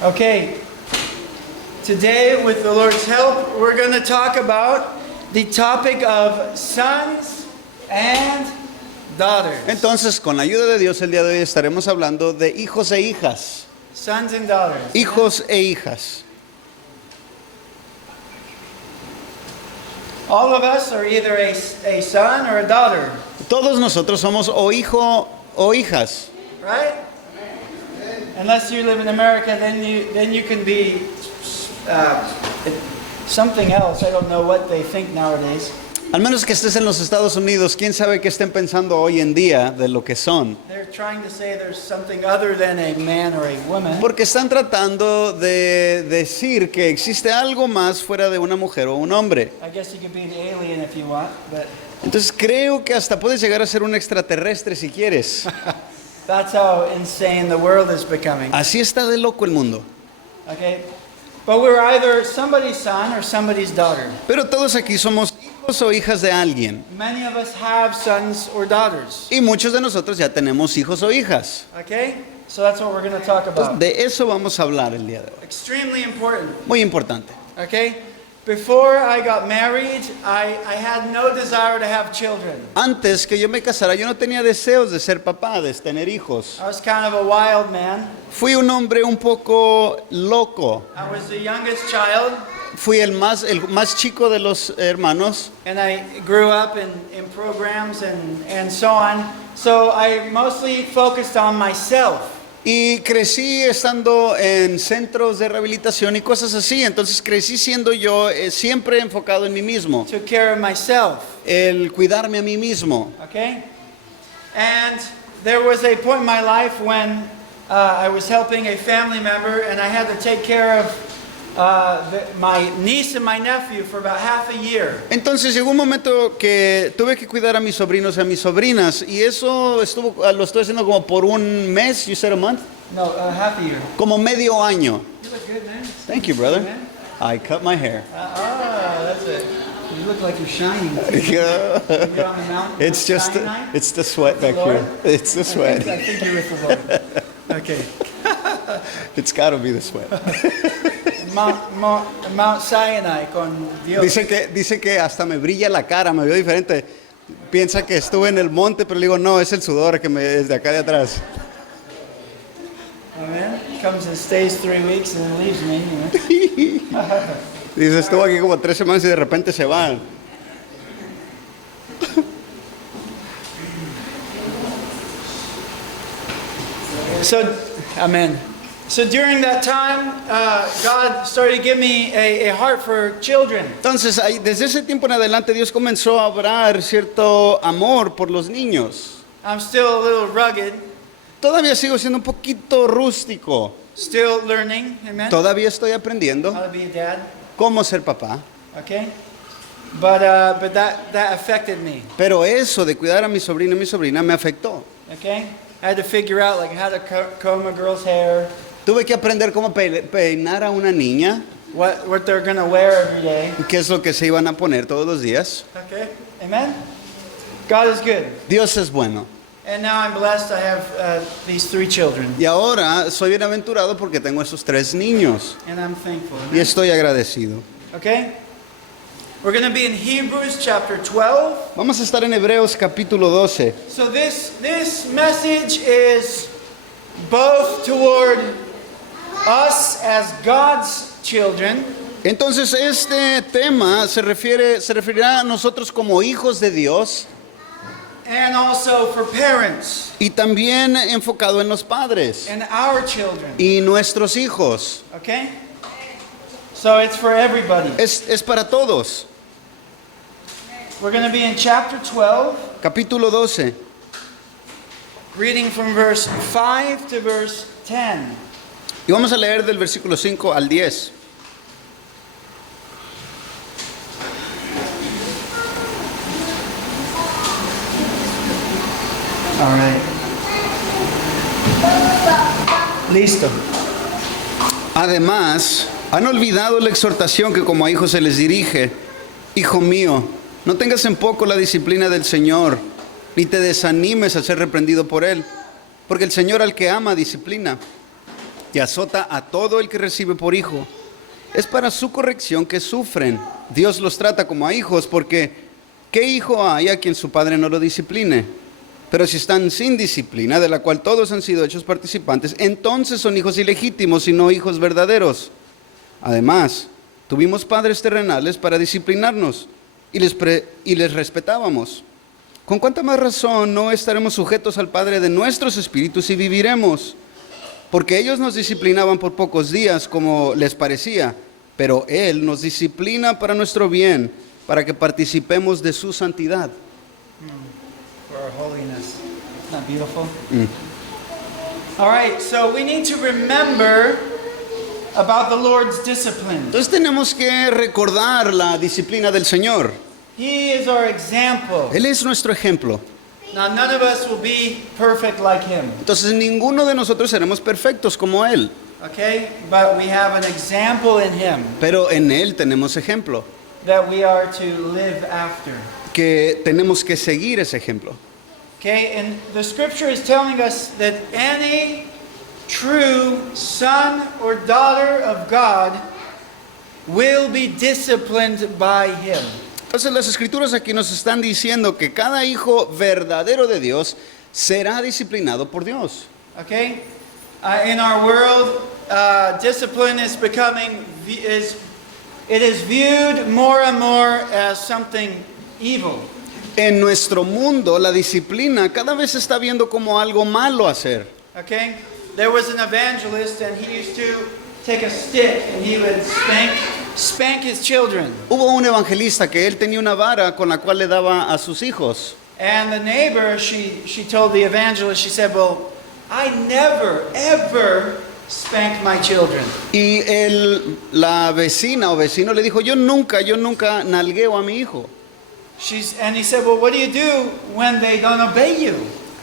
Okay, today with the Lord's help, we're going to talk about the topic of sons and daughters. Entonces, con la ayuda de Dios, el día de hoy estaremos hablando de hijos e hijas. Sons and daughters. Hijos e hijas. All of us are either a son or a daughter, Todos nosotros somos o hijo o hijas. right? Unless you live in America, then you can be something else. I don't know what they think nowadays. Al menos que estés en los Estados Unidos, quién sabe qué estén pensando hoy en día de lo que son. They're trying to say there's something other than a man or a woman. Porque están tratando de decir que existe algo más fuera de una mujer o un hombre. I guess you could be an alien if you want, but Entonces creo que hasta puedes llegar a ser un extraterrestre si quieres. that's how insane the world is becoming. Así está de loco el mundo. Okay? But we're either somebody's son or somebody's daughter. Pero todos aquí somos hijos o hijas de alguien. Many of us have sons or daughters. Y muchos de nosotros ya tenemos hijos o hijas. Okay? So that's what we're going to talk about. De eso vamos a hablar el día de hoy. Extremely important. Muy importante. Okay? Before I got married, I had no desire to have children. Antes que yo me casara, yo no tenía deseos de ser papá, de tener hijos. I was kind of a wild man. Fui un hombre un poco loco. I was the youngest child, Fui el más chico de los hermanos. and I grew up in programs and so on. So I mostly focused on myself. Y crecí estando en centros de rehabilitación y cosas así. Entonces crecí siendo yo siempre enfocado en mí mismo. Took care of myself. El cuidarme a mí mismo. Okay? And there was a point in my life when I was helping a family member and I had to take care of my niece and my nephew for about half a year. Entonces llegó un momento que tuve que cuidar a mis sobrinos y a mis sobrinas. Y eso lo estoy haciendo como por un mes. You said a month? No, half a year. Como medio año. You look good, man. Thank you, brother. Man. I cut my hair. That's it. You look like you're shining. You get on the mountain. It's just, Sinai? it's the sweat back Lord? here. It's the I sweat. think you're with the Lord. Okay. It's got to be the sweat. Mount Sinai con Dios. Dice que hasta me brilla la cara, me veo diferente. Piensa que estuve en el monte, pero le digo, no, es el sudor que es de acá de atrás. Amen. Comes and stays 3 weeks and then leaves me. You know? Dice, estuvo aquí como 3 semanas y de repente se van. So, amen. So during that time, God started to give me a heart for children. Entonces, desde ese tiempo en adelante, Dios comenzó a obrar cierto amor por los niños. I'm still a little rugged, Todavía sigo siendo un poquito rústico. still learning, amen, Todavía estoy aprendiendo how to be a dad. cómo ser papá. Okay, but that affected me. Pero eso de cuidar a mi sobrino y mi sobrina me afectó. Okay, I had to figure out like how to comb a girl's hair, Tuve que aprender cómo peinar a una niña, what they're gonna wear every day. qué es lo que se iban a poner todos los días. Okay, amen. God is good, Dios es bueno. and now I'm blessed. I have these 3 children, Y ahora soy bienaventurado porque tengo esos 3 niños. and I'm thankful. Y estoy agradecido. Okay, we're gonna be in Hebrews chapter 12. Vamos a estar en Hebreos capítulo 12. So this message is both toward us as God's children Entonces este tema se referirá a nosotros como hijos de Dios and also for parents y también enfocado en los padres and our children. y nuestros hijos. Okay? So it's for everybody. Es para todos. We're going to be in chapter 12, Capítulo 12. reading from verse 5 to verse 10. Y vamos a leer del versículo 5 al 10. All right. Listo. Además, han olvidado la exhortación que como a hijos se les dirige. Hijo mío, no tengas en poco la disciplina del Señor, ni te desanimes al ser reprendido por Él, porque el Señor al que ama disciplina, y que azota a todo el que recibe por hijo. Es para su corrección que sufren. Dios los trata como a hijos, porque ¿qué hijo hay a quien su padre no lo discipline? Pero si están sin disciplina, de la cual todos han sido hechos participantes, entonces son hijos ilegítimos y no hijos verdaderos. Además, tuvimos padres terrenales para disciplinarnos y les respetábamos. ¿Con cuánta más razón no estaremos sujetos al Padre de nuestros espíritus y viviremos? Porque ellos nos disciplinaban por pocos días como les parecía, pero Él nos disciplina para nuestro bien, para que participemos de su santidad. For our holiness. Isn't that beautiful? All right, so we need to remember about the Lord's discipline. Entonces tenemos que recordar la disciplina del Señor. He is our example. Él es nuestro ejemplo. Now, none of us will be perfect like him, Entonces ninguno de nosotros seremos perfectos como Él, okay? But we have an example in him pero en Él tenemos ejemplo, that we are to live after. que tenemos que seguir ese ejemplo. Okay, and the scripture is telling us that any true son or daughter of God will be disciplined by him. Entonces las escrituras aquí nos están diciendo que cada hijo verdadero de Dios será disciplinado por Dios. Okay? In our world, discipline is becoming, it is viewed more and more as something evil. En nuestro mundo la disciplina cada vez se está viendo como algo malo hacer. Okay? There was an evangelist and he used to take a stick and he would spank his children. Hubo un evangelista que él tenía una vara con la cual le daba a sus hijos. And the neighbor, she told the evangelist, she said, well, I never, ever spank my children. Y la vecina o vecino le dijo, yo nunca nalgueo a mi hijo. And he said, well, what do you do when they don't obey you?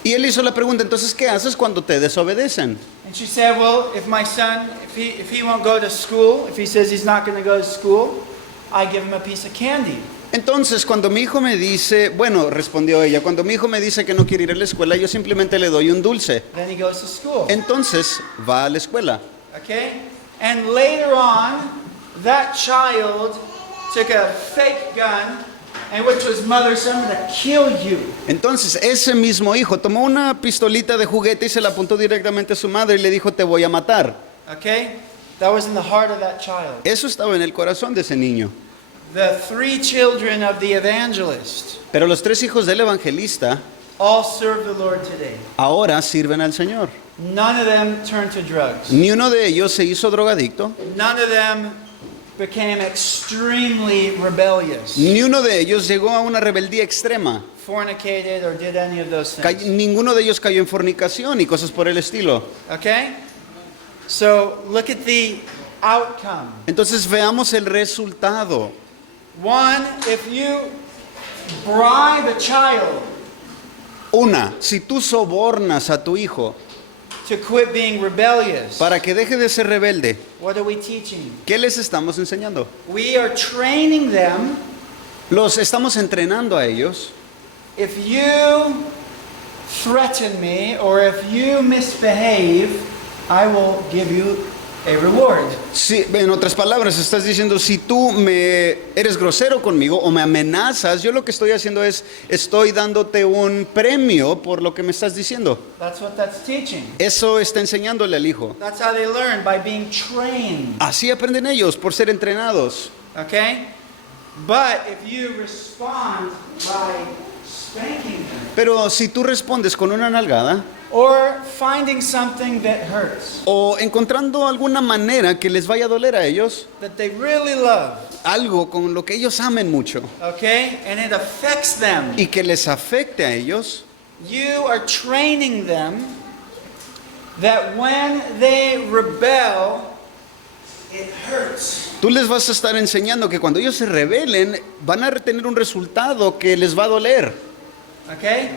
Y él hizo la pregunta, entonces, ¿qué haces cuando te desobedecen? And she said, well, if my son, if he won't go to school, if he says he's not going to go to school, I give him a piece of candy. Entonces, cuando mi hijo me dice, bueno, respondió ella, cuando mi hijo me dice que no quiere ir a la escuela, yo simplemente le doy un dulce. Then he goes to school. Entonces, va a la escuela. Okay? And later on, that child took a fake gun and went to his mother, so I'm going to kill you. Entonces, ese mismo hijo tomó una pistolita de juguete y se la apuntó directamente a su madre y le dijo, te voy a matar. Okay? That was in the heart of that child. Eso estaba en el corazón de ese niño. The 3 children of the evangelist Pero los 3 hijos del evangelista all serve the Lord today. ahora sirven al Señor. None of them turned to drugs. Ni uno de ellos se hizo drogadicto, None of them became extremely rebellious, ni uno de ellos llegó a una rebeldía extrema. fornicated, or did any of those things. Ninguno de ellos cayó en fornicación y cosas por el estilo. Okay? So look at the outcome. Entonces veamos el resultado. One, if you bribe a child Una, si tú sobornas a tu hijo to quit being rebellious, para que deje de ser rebelde, what are we teaching? ¿qué les estamos enseñando? We are training them. Los estamos entrenando a ellos. If you threaten me or if you misbehave, I will give you a reward. Si, en otras palabras, estás diciendo, si tú eres grosero conmigo o me amenazas, yo lo que estoy haciendo es, estoy dándote un premio por lo que me estás diciendo. That's what that's teaching. Eso está enseñándole al hijo. That's how they learn, by being trained. Así aprenden ellos, por ser entrenados. Okay? But if you respond by spanking them Pero si tú respondes con una nalgada or finding something that hurts, o encontrando alguna manera que les vaya a doler a ellos, that they really love, algo con lo que ellos amen mucho okay, and it affects them, y que les afecte a ellos, you are training them that when they rebel, it hurts. tú les vas a estar enseñando que cuando ellos se rebelen van a tener un resultado que les va a doler. Okay?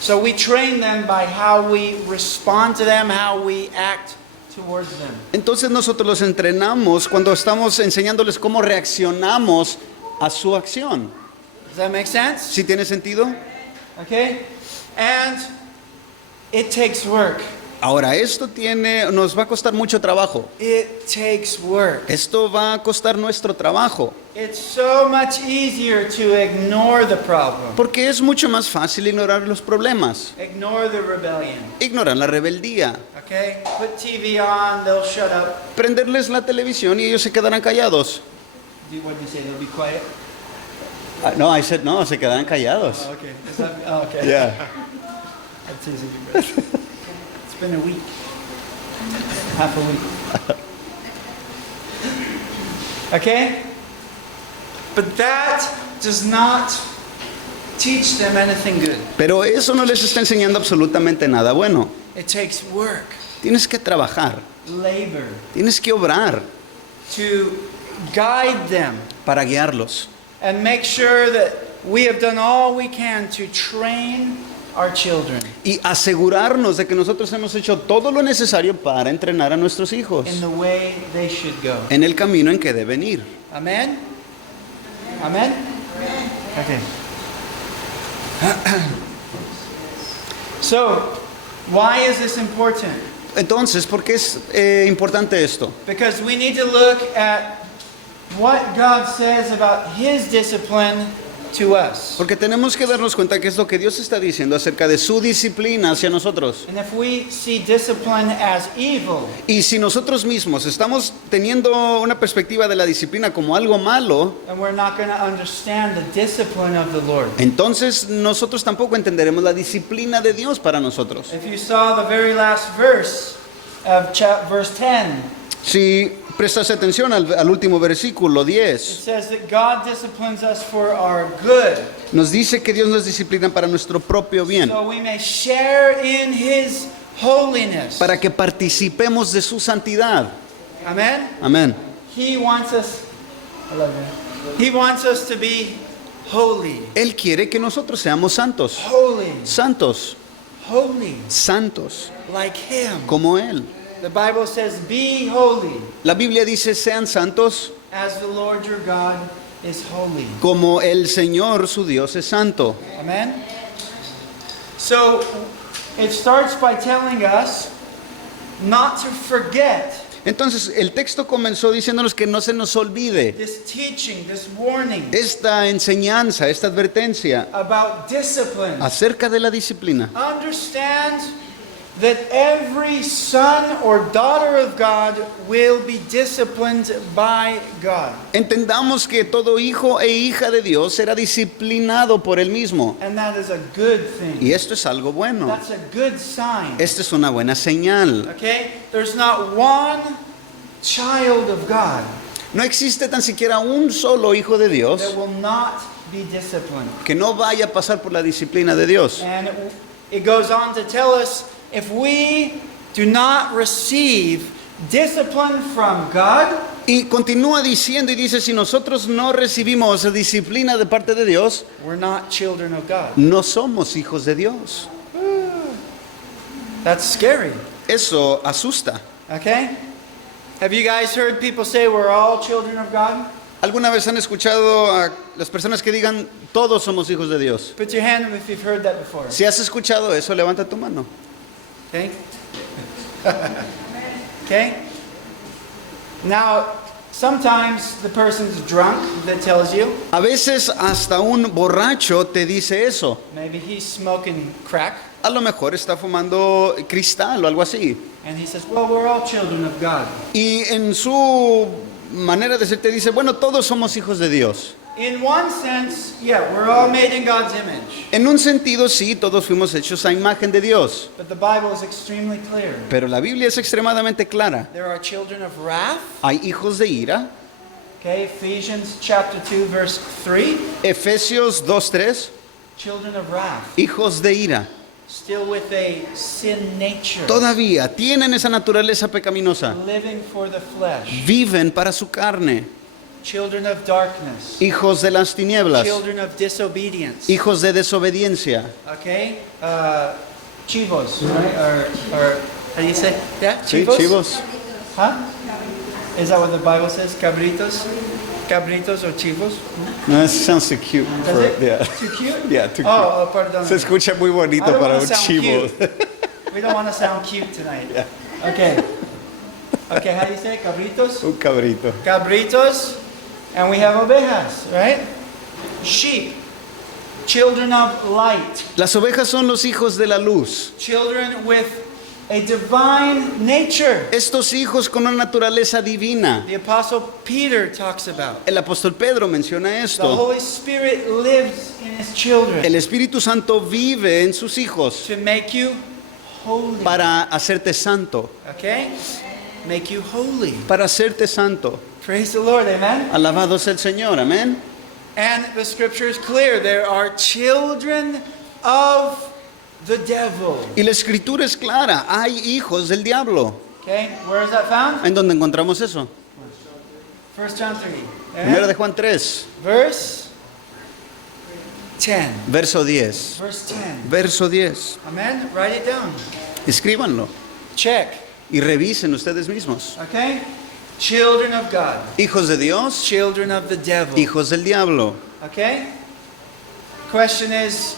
So we train them by how we respond to them, how we act towards them. Entonces nosotros los entrenamos cuando estamos enseñándoles cómo reaccionamos a su acción. Does that make sense? ¿Sí tiene sentido? Okay? And it takes work. Ahora, esto nos va a costar mucho trabajo. It takes work. Esto va a costar nuestro trabajo. It's so much easier to ignore the problem, Porque es mucho más fácil ignorar los problemas, ignore the rebellion. ignorar la rebeldía, Okay? Put TV on, they'll shut up. prenderles la televisión y ellos se quedarán callados. What do you say? They'll be quiet? No, I said no, se quedarán callados. Oh, okay. Is that, oh, okay. Yeah. I'm teasing you, Chris. It's been a week. Half a week. Okay? But that does not teach them anything good. Pero eso no les está enseñando absolutamente nada bueno. It takes work, Tienes que trabajar, labor, tienes que obrar to guide them para guiarlos and make sure that we have done all we can to train our children y asegurarnos de que nosotros hemos hecho todo lo necesario para entrenar a nuestros hijos in the way they should go. en el camino en que deben ir. Amen? Amen? Okay. So, why is this important? Entonces, ¿por qué es importante esto? Because we need to look at what God says about His discipline to us. Porque tenemos que darnos cuenta que es lo que Dios está diciendo acerca de su disciplina hacia nosotros. And if we see discipline as evil, Y si nosotros mismos estamos teniendo una perspectiva de la disciplina como algo malo, then we're not going to understand the discipline of the Lord. entonces nosotros tampoco entenderemos la disciplina de Dios para nosotros. If you saw the very last verse of verse 10, Si prestas atención al último versículo it 10, says that God disciplines us for our good, nos dice que Dios nos disciplina para nuestro propio bien, so we may share in His holiness. para que participemos de su santidad. Amen? Amén. He wants us, I love you. He wants us to be holy. Él quiere que nosotros seamos santos, Holy. santos, Holy. santos, Like Him. como Él. The Bible says, be holy La Biblia dice, sean santos as the Lord your God is holy. como el Señor su Dios es santo. Amen? So, it starts by telling us not to forget Entonces, el texto comenzó diciéndonos que no se nos olvide this teaching, this warning esta enseñanza, esta advertencia about discipline. acerca de la disciplina. Understand that every son or daughter of God will be disciplined by God. Entendamos que todo hijo e hija de Dios será disciplinado por Él mismo. And that is a good thing. Y esto es algo bueno. That's a good sign. Esta es una buena señal. Okay? There's not one child of God No existe tan siquiera un solo hijo de Dios that will not be disciplined. que no vaya a pasar por la disciplina de Dios. And it goes on to tell us if we do not receive discipline from God, Y continúa diciendo y dice, si nosotros no recibimos disciplina de parte de Dios, we're not children of God. no somos hijos de Dios. That's scary. Eso asusta. Okay? Have you guys heard people say we're all children of God? ¿Alguna vez han escuchado a las personas que digan, todos somos hijos de Dios? Put your hand up if you've heard that before. Si has escuchado eso, levanta tu mano. Okay? Okay? Now, sometimes the person's drunk that tells you. A veces hasta un borracho te dice eso. Maybe he's smoking crack. A lo mejor está fumando cristal o algo así. And he says, well, we're all children of God. Y en su manera de ser te dice, bueno, todos somos hijos de Dios. In one sense, yeah, we're all made in God's image. En un sentido, sí, todos fuimos hechos a imagen de Dios. But the Bible is extremely clear. Pero la Biblia es extremadamente clara. There are children of wrath. Hay hijos de ira. Okay, Ephesians chapter 2, verse 3. Efesios 2:3, Children of wrath. hijos de ira. Still with a sin nature. Todavía tienen esa naturaleza pecaminosa. Living for the flesh. Viven para su carne. Children of darkness. Hijos de las tinieblas. Children of disobedience. Hijos de desobediencia. Okay? Chivos, right? Or how do you say? Yeah, Sí, chivos? chivos. Huh? Is that what the Bible says? Cabritos? Cabritos or chivos? No, it sounds too cute. Does it? Yeah. Too cute? Yeah, too Oh, pardon. Se escucha muy bonito I don't para wanna un sound chivo. cute. We don't want to sound cute tonight. Okay. Okay, how do you say it? Cabritos? Un cabrito. Cabritos. And we have ovejas, right? Sheep. Children of light. Las ovejas son los hijos de la luz. Children with a divine nature. Estos hijos con una naturaleza divina. The Apostle Peter talks about. El apóstol Pedro menciona The esto. Holy Spirit lives in His children El Espíritu Santo vive en sus hijos to make you holy. para hacerte santo. Okay? Make you holy. Para hacerte santo. Praise the Lord, amen? Alabado sea el Señor, amén. And the scripture is clear. There are children of the devil. Y la escritura es clara, hay hijos del diablo. Okay? Where is that found? ¿En dónde encontramos eso? 1 John 3. Primera de Amen? Juan 3, Verse 10. verso 10. Verse 10. Verso 10. Amen? Write it down. Escríbanlo Check. y revisen ustedes mismos. Okay? Children of God. Hijos de Dios, Children of the devil. hijos del diablo. Okay? Question is,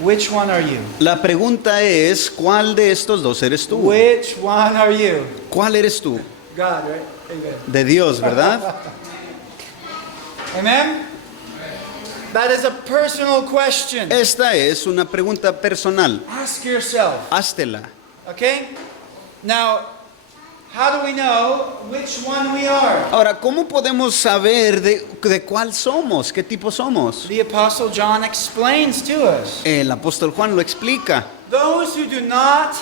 which one are you? La pregunta es, ¿cuál de estos dos eres tú? Which one are you? ¿Cuál eres tú? God, right? Amen. De Dios, ¿verdad? Amen? That is a personal question. Esta es una pregunta personal. Ask yourself. Háztela. Okay? Now, how do we know which one we are? Ahora, ¿cómo podemos saber de cuál somos? ¿Qué tipo somos? The Apostle John explains to us. El apóstol Juan lo explica. Those who do not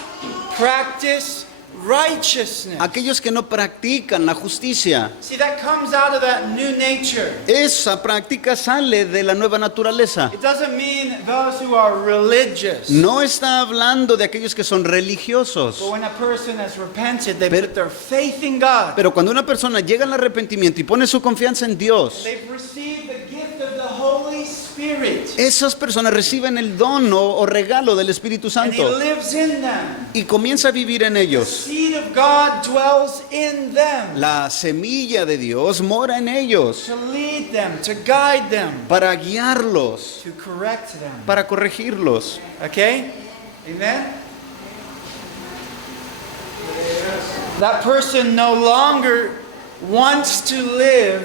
practice righteousness. Aquellos que no practican la justicia. See, that comes out of that new nature. Esa práctica sale de la nueva naturaleza. It doesn't mean those who are religious. No está hablando de aquellos que son religiosos. But when a person has repented, they Pero- put their faith in God. Pero cuando una persona llega al arrepentimiento y pone su confianza en Dios, They've received the gift of the Holy Spirit. esas personas reciben el don o regalo del Espíritu And He Santo lives in them. y comienza a vivir en The ellos. seed of God dwells in them. La semilla de Dios mora en ellos To lead them, to guide them, para guiarlos, to correct them. para corregirlos. Okay? Amen? That person no longer wants to live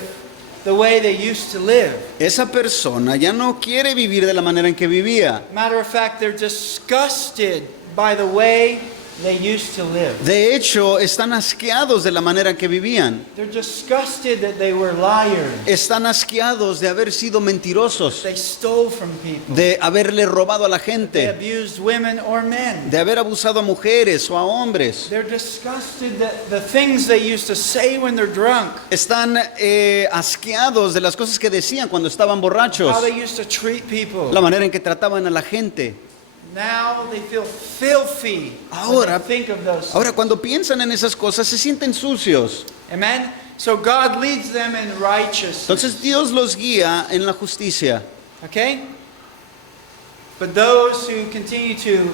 the way they used to live. Esa persona ya no quiere vivir de la manera en que vivía. Matter of fact, they're disgusted by the way they used to live. De hecho, están asqueados de la manera en que vivían. They're disgusted that they were liars. Están asqueados de haber sido mentirosos, They stole from people. de haberle robado a la They gente, abused women or men. de haber abusado a mujeres o a hombres. They're disgusted that the things they used to say when they're drunk, Están asqueados de las cosas que decían cuando estaban borrachos, how they used to treat people. la manera en que trataban a la gente. Now they feel filthy Ahora- when they think of those. Ahora, cuando piensan en esas cosas, se sienten sucios. Amen? So God leads them in righteousness. Entonces Dios los guía en la justicia. Okay? But those who continue to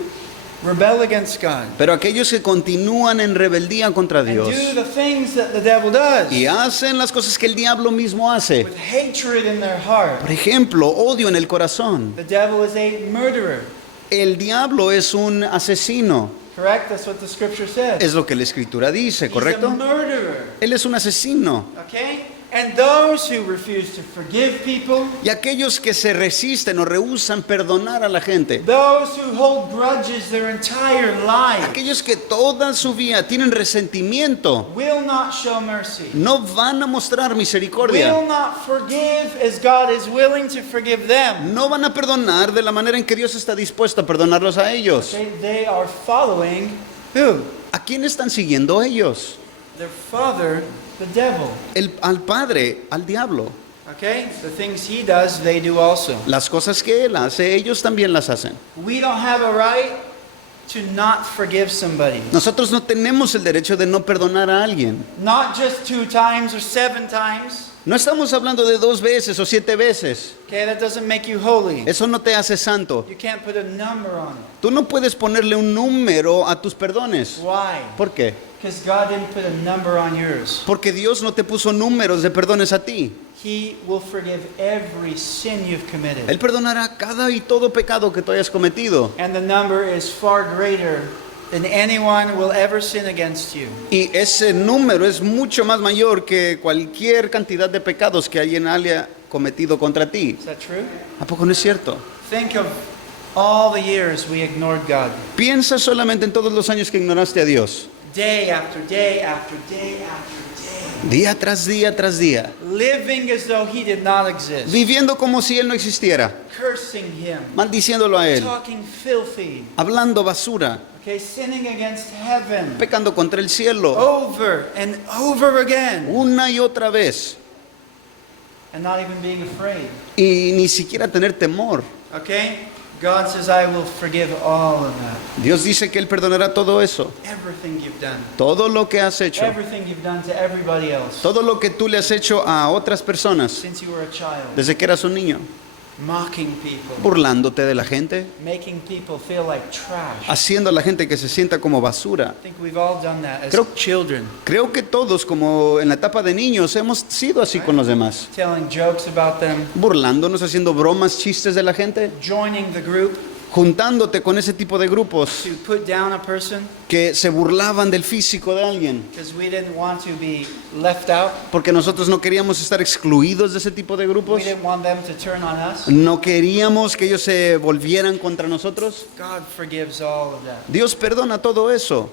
rebel against God Pero aquellos que continúan en rebeldía contra and Dios do the things that the devil does y hacen las cosas que el diablo mismo hace, with hatred in their heart. por ejemplo, odio en el corazón. The devil is a murderer. El diablo es un asesino, Correct? That's what the scripture says. es lo que la escritura dice, He's a ¿correcto? murderer. Él es un asesino. Okay? And those who refuse to forgive people, Y aquellos que se resisten o rehúsan perdonar a la gente, those who hold grudges their entire life, aquellos que toda su vida tienen resentimiento, will not show mercy. no van a mostrar misericordia. Will not forgive as God is willing to forgive them. No van a perdonar de la manera en que Dios está dispuesto a perdonarlos a ellos. They are following who? ¿A quién están siguiendo ellos? Their father, the devil. Al Padre, al diablo. Okay? The things he does, they do also. Las cosas que Él hace, ellos también las hacen. We don't have a right to not forgive somebody. Nosotros no tenemos el derecho de no perdonar a alguien. Not just 2 times or 7 times. No estamos hablando de 2 veces o 7 veces. Okay, that doesn't make you holy. Eso no te hace santo. You can't put a number on it. Tú no puedes ponerle un número a tus perdones. Why? ¿Por qué? Because God didn't put a number on yours. Porque Dios no te puso números de perdones a ti. He will forgive every sin you've committed. Él perdonará cada y todo pecado que tú hayas cometido. And the number is far greater than anyone will ever sin against you. Y ese número es mucho más mayor que cualquier cantidad de pecados que alguien haya cometido contra ti. Is that true? ¿A poco no es cierto? Think of all the years we ignored God. Piensa solamente en todos los años que ignoraste a Dios. Day after day after day after day. Día tras día tras día. Living as though he did not exist. Viviendo como si Él no existiera. Cursing him. Maldiciéndolo a Él. Talking filthy. Hablando basura. Okay, sinning against heaven. Pecando contra el cielo. Over and over again. Una y otra vez. And not even being afraid. Y ni siquiera tener temor. Okay? God says, I will forgive all of that. Dios dice que Él perdonará todo eso. Everything you've done. Todo lo que has hecho. Everything you've done to everybody else. Todo lo que tú le has hecho a otras personas. Since you were a child. Desde que eras un niño. Mocking people. Burlándote de la gente. Making people feel like trash. Haciendo a la gente que se sienta como basura. I think we've all done that as Creo- children. Creo que todos, como en la etapa de niños, hemos sido así con los demás. Telling jokes about them. Burlándonos, haciendo bromas, chistes de la gente. Joining the group Juntándote con ese tipo de grupos to put down a person que se burlaban del físico de alguien. because we didn't want to be left out. Porque nosotros no queríamos estar excluidos de ese tipo de grupos. We didn't want them to turn on us. No queríamos que ellos se volvieran contra nosotros. God forgives all of that Dios perdona todo eso.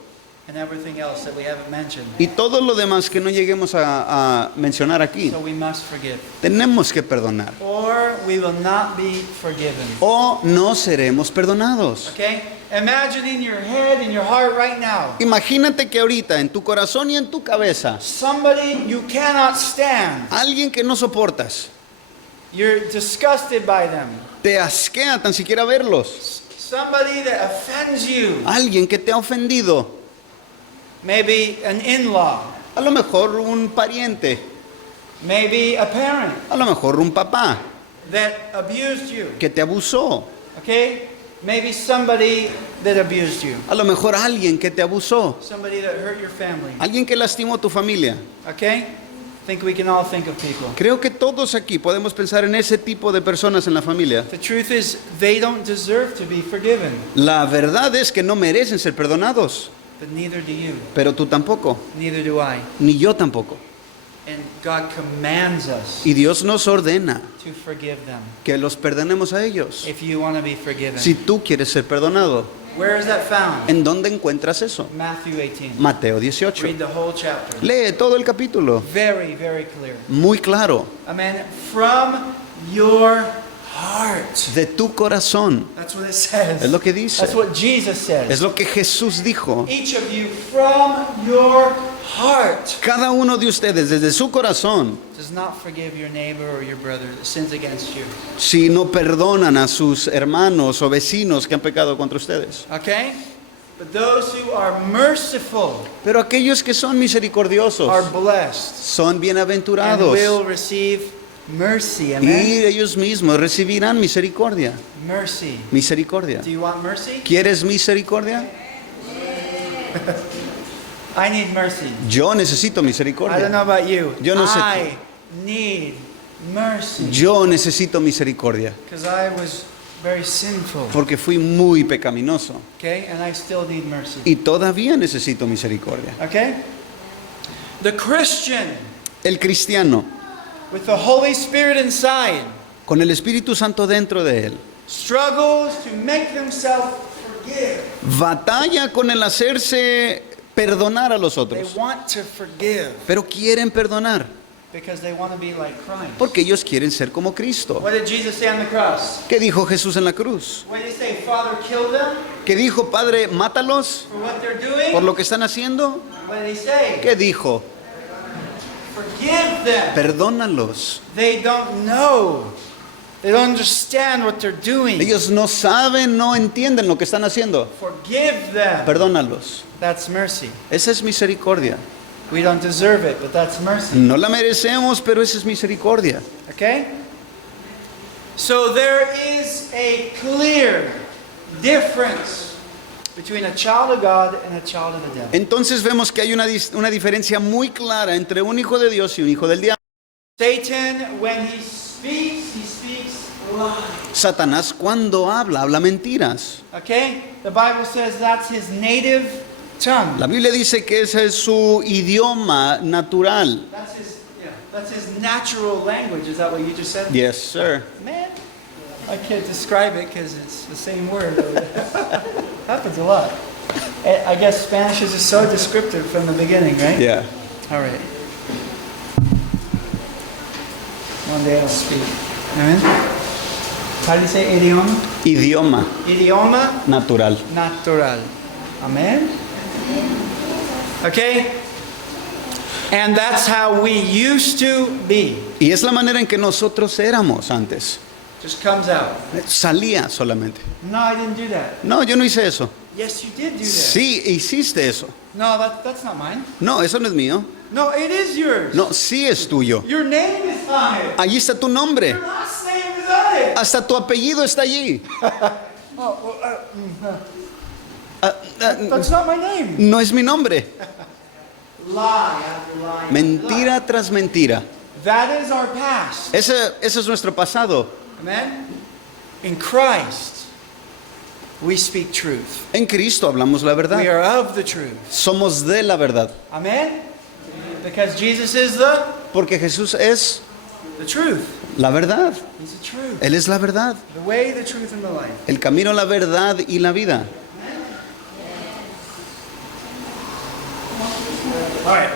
and everything else that we haven't mentioned. Y todo lo demás que no lleguemos a mencionar aquí. So we must forgive. Tenemos que perdonar. Or we will not be forgiven. O no seremos perdonados. Okay? Imagine in your head, in your heart right now, Imagínate que ahorita en tu corazón y en tu cabeza, somebody you cannot stand. alguien que no soportas, You're disgusted by them. te asquea tan siquiera verlos. Somebody that offends you. Alguien que te ha ofendido. Maybe an in-law. A lo mejor un pariente. Maybe a parent A lo mejor un papá that abused you. que te abusó. Okay? Maybe somebody that abused you. A lo mejor alguien que te abusó. Somebody that hurt your family. Alguien que lastimó a tu familia. Okay? Think we can all think of people. Creo que todos aquí podemos pensar en ese tipo de personas en la familia. The truth is, they don't deserve to be forgiven, La verdad es que no merecen ser perdonados. but neither do you. Pero tú tampoco. Neither do I. Ni yo tampoco. And God commands us Y Dios nos ordena to forgive them que los perdonemos a ellos. if you want to be forgiven. Si tú quieres ser perdonado, Where is that found? ¿en dónde encuentras eso? Matthew 18. Mateo 18. Read the whole chapter. Lee todo el capítulo. Very, very clear. Muy claro. Amen. From your heart. De tu corazón. That's what it says. Es lo que dice. That's what Jesus says. Es lo que Jesús dijo. Each of you from your heart Cada uno de ustedes desde su corazón, does not forgive your neighbor or your brother that sins against you. si no perdonan a sus hermanos o vecinos que han pecado contra ustedes. Okay? But those who are merciful Pero aquellos que son misericordiosos are blessed son and bienaventurados. will receive mercy. Y Amen? ellos mismos recibirán misericordia. Mercy. Misericordia. Do you want mercy? ¿Quieres misericordia? I need mercy. Yo necesito I don't misericordia. know about you. Yo no sé I need mercy. Yo necesito misericordia. Because I was very sinful. Porque fui muy pecaminoso. Okay? And I still need mercy. Y todavía necesito misericordia. Okay? The Christian El cristiano, with the Holy Spirit inside con el Espíritu Santo dentro de él, struggles to make themselves forgive. batalla con el hacerse perdonar a los They otros. want to forgive Pero quieren perdonar because they want to be like Christ. porque ellos quieren ser como Cristo. What did Jesus say on the cross? ¿Qué dijo Jesús en la cruz? What did he say? Father, kill them ¿Qué dijo, Padre, mátalos for what they're doing? por lo que están haciendo? What did he say? ¿Qué dijo? Forgive them. Perdónalos. They don't know. They don't understand what they're doing. Ellos no saben, no entienden lo que están haciendo. Forgive them. Perdónalos. That's mercy. Esa es misericordia. We don't deserve it, but that's mercy. No la merecemos, pero esa es misericordia. Okay? So there is a clear difference between a child of God and a child of the devil. Entonces vemos que hay una diferencia muy clara entre un hijo de Dios y un hijo del diablo. Satan, when he speaks Satanás cuando habla mentiras. Okay? The Bible says that's his native tongue. La Biblia dice que ese es su idioma natural. That's his natural language. Is that what you just said? Yes, sir. Man, I can't describe it because it's the same word. Happens a lot. I guess Spanish is just so descriptive from the beginning, right? Yeah. All right. One day I'll speak. Amen. How do you say idioma? Idioma Idioma natural. natural. Amen. Okay? And that's how we used to be. Y es la manera en que nosotros éramos antes. Just comes out. Salía solamente. No, I didn't do that. No, yo no hice eso. Yes, you did do that. Sí, hiciste eso. No, that's not mine. No, eso no es mío. No, it is yours. No, sí es tuyo. Your name is on it. Allí está tu nombre. Your last name is on it. Hasta tu apellido está allí. Oh, well, that's not my name. No es mi nombre. Lie after lie. Mentira tras mentira. That is our past. Ese es nuestro pasado. Amen. In Christ, we speak truth. En Cristo hablamos la We verdad. are of the truth. Somos de la verdad. Amen. Because Jesus is the Porque Jesús es truth. la verdad. He's the truth. Él es la verdad. The way, the truth, and the life. El camino, la verdad y la vida. All right.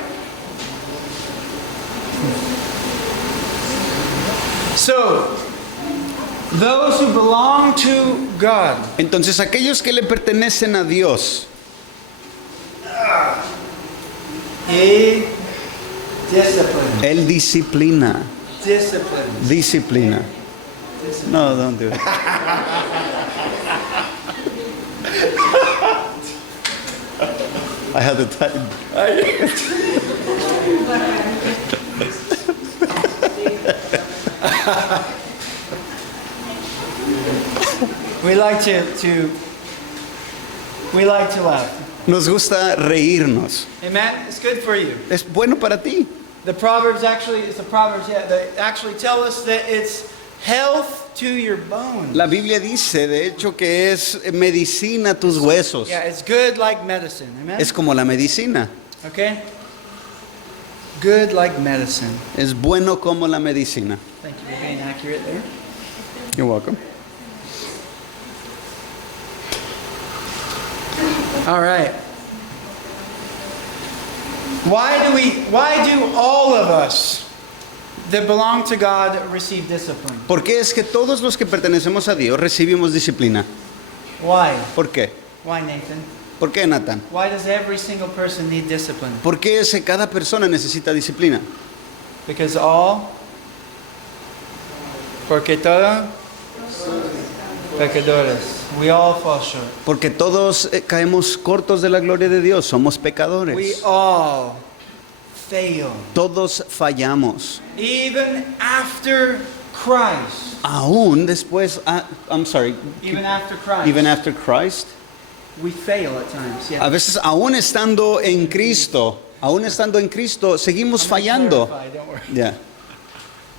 So, those who belong to God, Entonces aquellos que le pertenecen a Dios, He disciplines. Él disciplina. Disciplines. Disciplina. No, don't do it. I had the time. We like to laugh. Nos gusta reírnos. Amen. It's good for you. Es bueno para ti. The Proverbs actually, it's the Proverbs, yeah, they actually tell us that it's health to your bones. La Biblia dice, de hecho, que es medicina a tus huesos. Yeah, it's good like medicine. Amen. Es como la medicina. Okay? Good like medicine. Es bueno como la medicina. Thank you for being accurate there. You're welcome. All right. Why do all of us that belong to God receive discipline? ¿Por qué es que todos los que pertenecemos a Dios recibimos disciplina? Why? ¿Por qué? Why, Nathan? ¿Por qué, Nathan? Why does every single person need discipline? ¿Por qué es que cada persona necesita disciplina? Because porque todos pecadores. We all fall short. Porque todos caemos cortos de la gloria de Dios, somos We pecadores. all fail. Todos fallamos. Even after Christ. Aún después, I'm sorry, Even after Christ. even after Christ, We fail at times. a Yeah. veces aún estando en Cristo, seguimos fallando. Clarify, don't worry. Ya.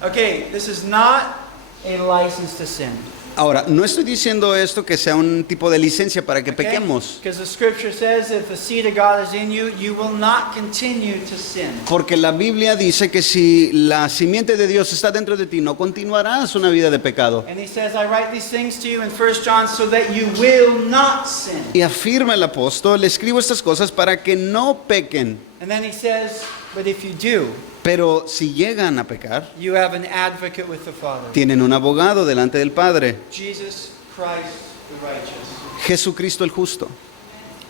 Okay, this is not a license to sin. Ahora, no estoy diciendo esto que sea un tipo de licencia para que pequemos, Because the scripture says if the seed of God is in you, you will not continue to sin. porque la Biblia dice que si la simiente de Dios está dentro de ti, no continuarás una vida de pecado. And he says, I write these things to you in 1 John so that you will not sin. Y afirma el apóstol, le escribo estas cosas para que no pequen, And then he says, but if you do, pero si llegan a pecar, you have an advocate with the Father. tienen un abogado delante del Padre, Jesus Christ the righteous. Jesucristo el justo.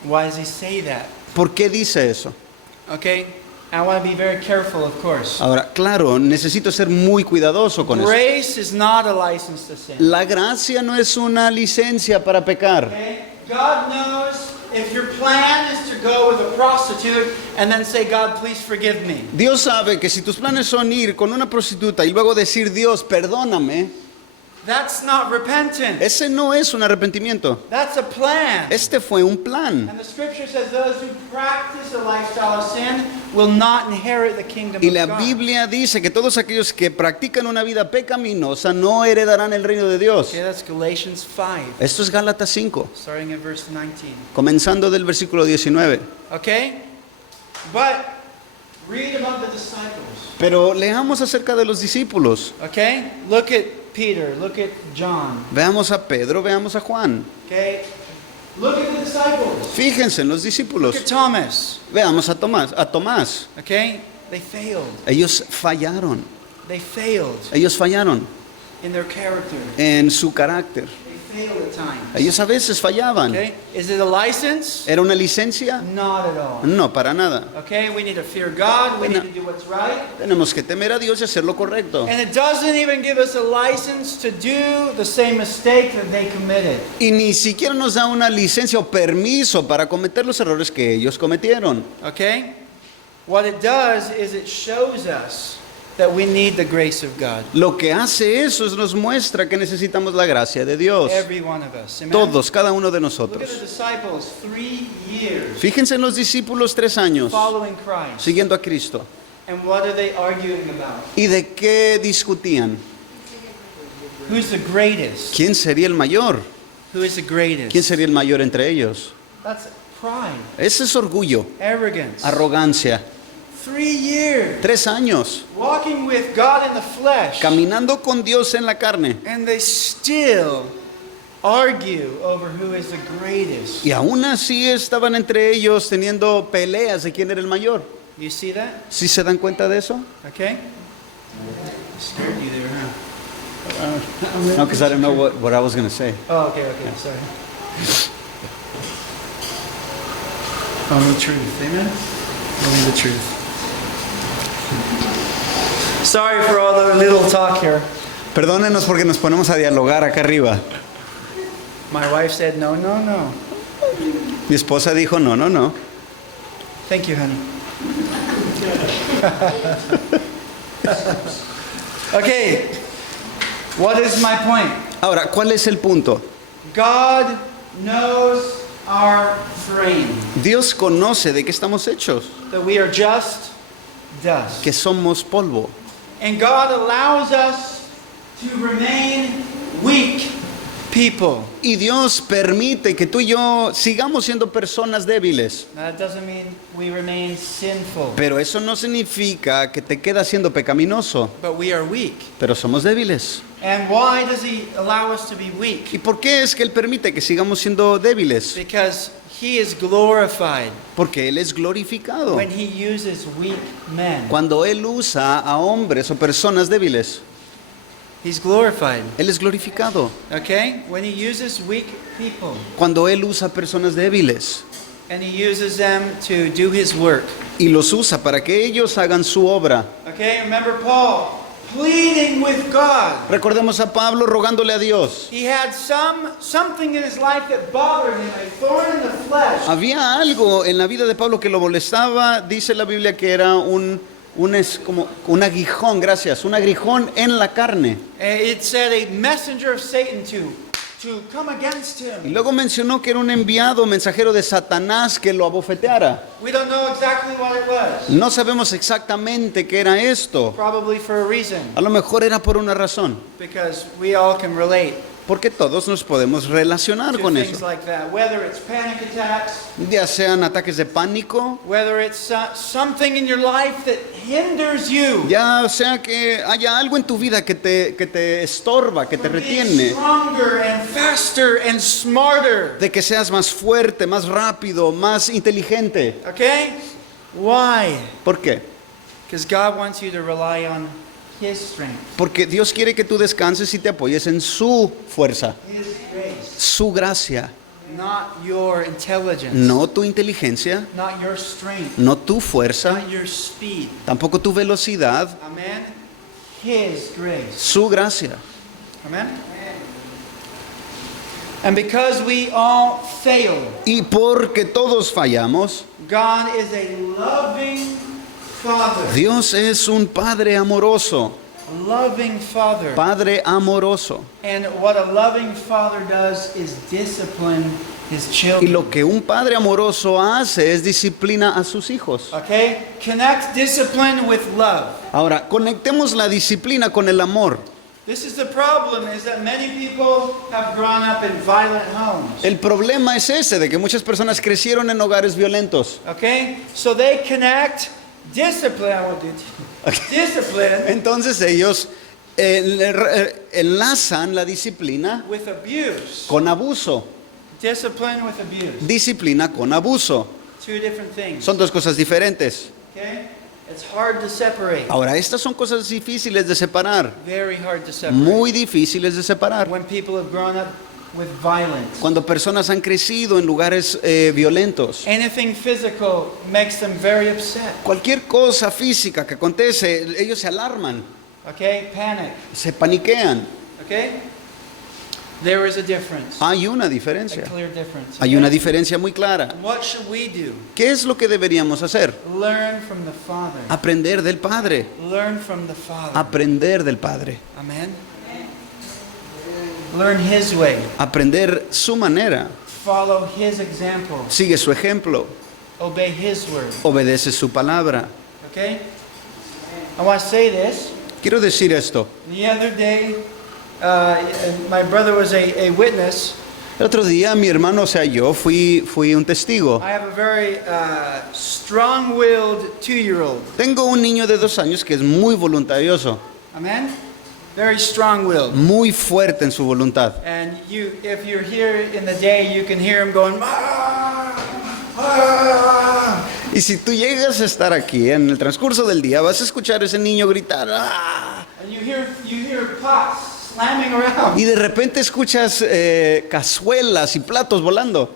Why does he say that? ¿Por qué dice eso? Okay? I want to be very careful, of course. Ahora, claro, necesito ser muy cuidadoso con eso. Grace is not a license to sin. La gracia no es una licencia para pecar. Okay? God knows if your plan is to go with a prostitute and then say, God, please forgive me. Dios sabe que si tus planes son ir con una prostituta y luego decir, Dios, perdóname, That's not repentance. Ese no es un arrepentimiento. That's a plan. Este fue un plan. And the scripture says those who practice a lifestyle of sin will not inherit the kingdom Y of la God. Biblia dice que todos aquellos que practican una vida pecaminosa no heredarán el reino de Dios. Okay, that's Galatians 5, Esto es Gálatas 5, starting at verse 19. comenzando del versículo 19. Okay? But read about the disciples. Pero leamos acerca de los discípulos. Okay? Look at Peter, look at John. Veamos a Pedro, veamos a Juan. Okay? Look at the disciples. Fíjense en los Look discípulos. at Thomas. Veamos a Tomás. Okay? They failed. Ellos fallaron. They failed Ellos fallaron in their character. en su carácter. They failed at times. Ellos a veces fallaban. Okay? Is it a license? ¿Era una licencia? Not at all. No, para nada. Okay? We need to fear God. We No. need to do what's right. Tenemos que temer a Dios y hacer lo correcto. And it doesn't even give us a license to do the same mistake that they committed. Y ni siquiera nos da una licencia o permiso para cometer los errores que ellos cometieron. Okay? What it does is it shows us that we need the grace of God. Lo que hace eso es nos muestra que necesitamos la gracia de Dios. Every one of us. Amen? Todos, cada uno de Look at the nosotros. disciples, 3 years Fíjense en los discípulos 3 años following Christ. siguiendo a Cristo. And what are they arguing about? ¿Y de qué discutían? Who's the greatest? ¿Quién sería el mayor? Who is the greatest? ¿Quién sería el mayor entre ellos? That's pride, Ese es orgullo, arrogance. arrogancia. 3 years 3 años walking with God in the flesh. caminando con Dios en la carne. And they still argue over who is the greatest. Y aún así estaban entre ellos teniendo peleas de quién era el mayor. You see that? ¿Sí se dan cuenta de eso? Okay? Scared you there, huh? No, because I don't know what I was going to say. Oh, okay, sorry. Only truth, amen? Only the truth. Sorry for all the little talk here. Perdónenos porque nos ponemos a dialogar acá arriba. My wife said no, no, no. Mi esposa dijo, no, no, no. Thank you, honey. Okay, what is my point? Ahora, ¿cuál es el punto? God knows our frame, Dios conoce de qué estamos hechos, that we are just dust. que somos polvo. And God allows us to remain weak people. Y Dios permite que tú y yo sigamos siendo personas débiles. That doesn't mean we remain sinful, Pero eso no significa que te quedas siendo pecaminoso. but we are weak. Pero somos débiles. And why does He allow us to be weak? ¿Y por qué es que Él permite que sigamos siendo débiles? Because He is glorified Porque Él es glorificado. when He uses weak men. Cuando Él usa a hombres o personas débiles, He's glorified, Él es glorificado. okay? When He uses weak people Cuando Él usa a personas débiles and He uses them to do His work. y los usa para que ellos hagan su obra. Okay, remember Paul pleading with God. Recordemos a Pablo rogándole a Dios. He had something in his life that bothered him, a thorn in the flesh. Había algo en la vida de Pablo que lo molestaba. Dice la Biblia que era como un aguijón, gracias, un aguijón en la carne. It said a messenger of Satan to come against Y him. luego mencionó que era un enviado, mensajero de Satanás que lo abofeteara. We don't know exactly what it was. No sabemos exactamente qué era esto. Probably for a reason, A lo mejor era por una razón. because we all can relate Porque todos nos podemos relacionar to con things eso. like that. Whether it's panic attacks, Ya sean ataques de pánico, whether it's something in your life that hinders you ya sea que haya algo en tu vida que te estorba, que te from being retiene. stronger and faster and smarter. De que seas más fuerte, más rápido, más inteligente. Okay? Why? ¿Por qué? Because God wants you to rely on His strength, Porque Dios quiere que tú descanses y te apoyes en su fuerza, His grace, su gracia, not your intelligence, no tu inteligencia, not your strength, no tu fuerza, not your speed. tampoco tu velocidad, Amen? His grace. su gracia. Amen? And because we all fail, Y porque todos fallamos, God is a loving Father. Dios es un Padre amoroso. loving father. Padre amoroso. And what a loving father does is discipline his Y children. lo que un padre amoroso hace es disciplina a sus hijos. Okay? Connect discipline with love. Ahora, conectemos la disciplina con el amor. This is the problem, is that many people have grown up in violent homes. El problema es ese, de que muchas personas crecieron en hogares violentos. Okay? So they connect discipline, discipline Entonces ellos enlazan la disciplina with abuse. con abuso. Discipline with abuse. Disciplina con abuso. Two different things. Son dos cosas diferentes. Okay? It's hard to separate. Ahora, estas son cosas difíciles de separar. Very hard to separate. Muy difíciles de separar. When people have grown up with violence. Cuando personas han crecido en lugares violentos. Anything physical makes them very upset. Cualquier cosa física que acontece, ellos se alarman, Okay? Panic. se paniquean. Okay? There is a difference. Hay una A diferencia. clear difference. Hay una diferencia muy clara. What should we do? ¿Qué es lo que deberíamos hacer? Learn from the Father. Aprender del Padre. Learn from the Father. Aprender del Padre. Amen. Learn His way. Aprender su manera. Follow His example. Sigue su ejemplo. Obey His word. Obedece su palabra. Okay? I want to say this. Quiero decir esto. The other day, my brother was a witness. El otro día mi hermano, o sea, yo fui un testigo. I have a very strong-willed 2-year-old. Tengo un niño de 2 años que es muy voluntarioso, Amen? Very strong-willed. muy fuerte en su voluntad. And if you're here in the day, you can hear him going, "Ah, ah." Y si tú llegas a estar aquí en el transcurso del día, vas a escuchar a ese niño gritar. ¡Ah! And you hear pots slamming around. Y de repente escuchas cazuelas y platos volando.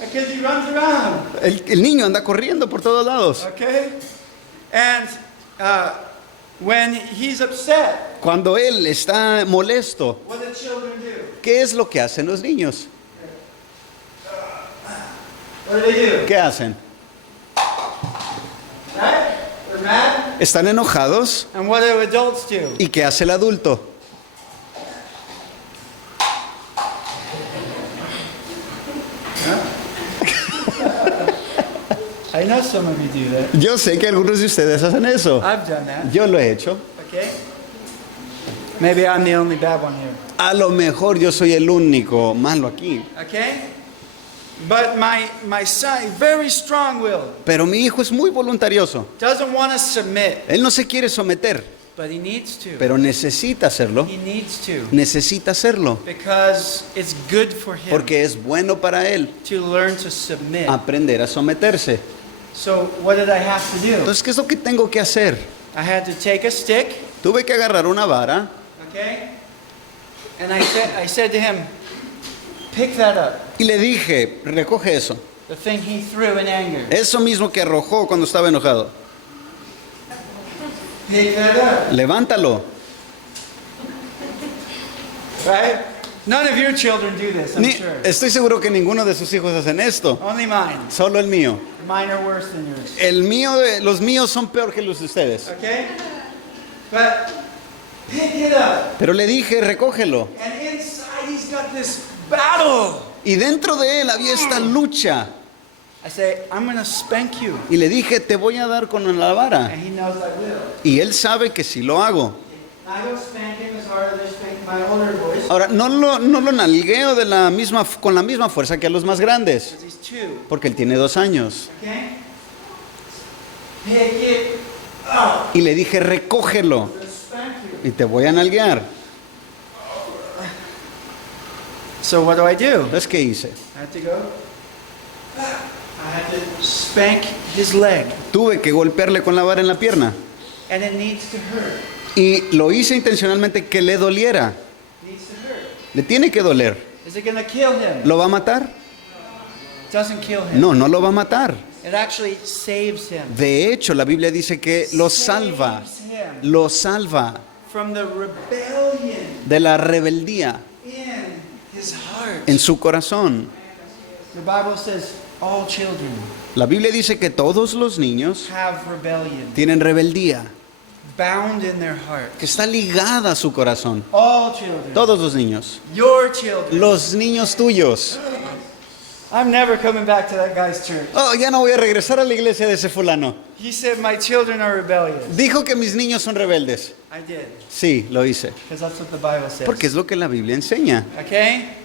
Because he runs around. El niño anda corriendo por todos lados. Okay? And when he's upset, Cuando él está molesto, what do children do? ¿qué es lo que hacen los niños? What do? ¿Qué hacen? Right? They're mad. Están enojados. And what do adults do? ¿Y qué hace el adulto? I know some of you do that. Yo sé que algunos de ustedes hacen eso. I've done that. Yo lo he hecho. Okay? Maybe I'm the only bad one here. A lo mejor yo soy el único malo aquí. Okay? But my son, very strong-willed, Pero mi hijo es muy voluntarioso. doesn't want to submit, Él no se quiere someter, but he needs to. pero necesita hacerlo. He needs to. Necesita hacerlo. Because it's good for him Porque es bueno para él to learn to submit. aprender a someterse. So what did I have to do? Entonces, ¿qué es lo que tengo que hacer? I had to take a stick, Tuve que agarrar una vara okay? And I said to him, pick that up. y le dije, recoge eso. The thing he threw in anger. Eso mismo que arrojó cuando estaba enojado. Pick that up. Levántalo. Right? None of your children do this, I'm sure. Estoy seguro que ninguno de sus hijos hacen esto. Only mine. Solo el mío. Mine are worse than yours. El mío, los míos son peor que los de ustedes. Okay? But pick it up. Pero le dije, recógelo. And inside he's got this battle. Y dentro de él había esta lucha. I say, I'm going to spank you. Y le dije, te voy a dar con la vara. And he knows I will. Y él sabe que si lo hago. I don't spank him as hard as I spank my older boys. Ahora, no lo nalgueo con la misma fuerza que a los más grandes. Because he's 2. Porque él tiene 2 años. Okay? Pick it up. Y le dije, recógelo. I'm going to spank you. Y te voy a nalguear. So what do? Entonces, ¿qué hice? I had to go. I had to spank his leg. Tuve que golpearle con la vara en la pierna. And it needs to hurt. Y lo hice intencionalmente que le doliera. It needs to hurt. Le tiene que doler. Is it going to kill him? ¿Lo va a matar? It doesn't kill him. No, no lo va a matar. It actually saves him. De hecho, la Biblia dice que lo salva. Saves him Lo salva from the rebellion de la rebeldía in his heart. en su corazón. The Bible says all children La Biblia dice que todos los niños have rebellion. tienen rebeldía. bound in their heart. que está ligada a su corazón. All children. Todos los niños. Your children. Los niños tuyos. I'm never coming back to that guy's church. Oh, ya no voy a regresar a la iglesia de ese fulano. He said my children are rebellious. Dijo que mis niños son rebeldes. I did. Sí, lo hice. Because that's what the Bible says. Porque es lo que la Biblia enseña. Okay?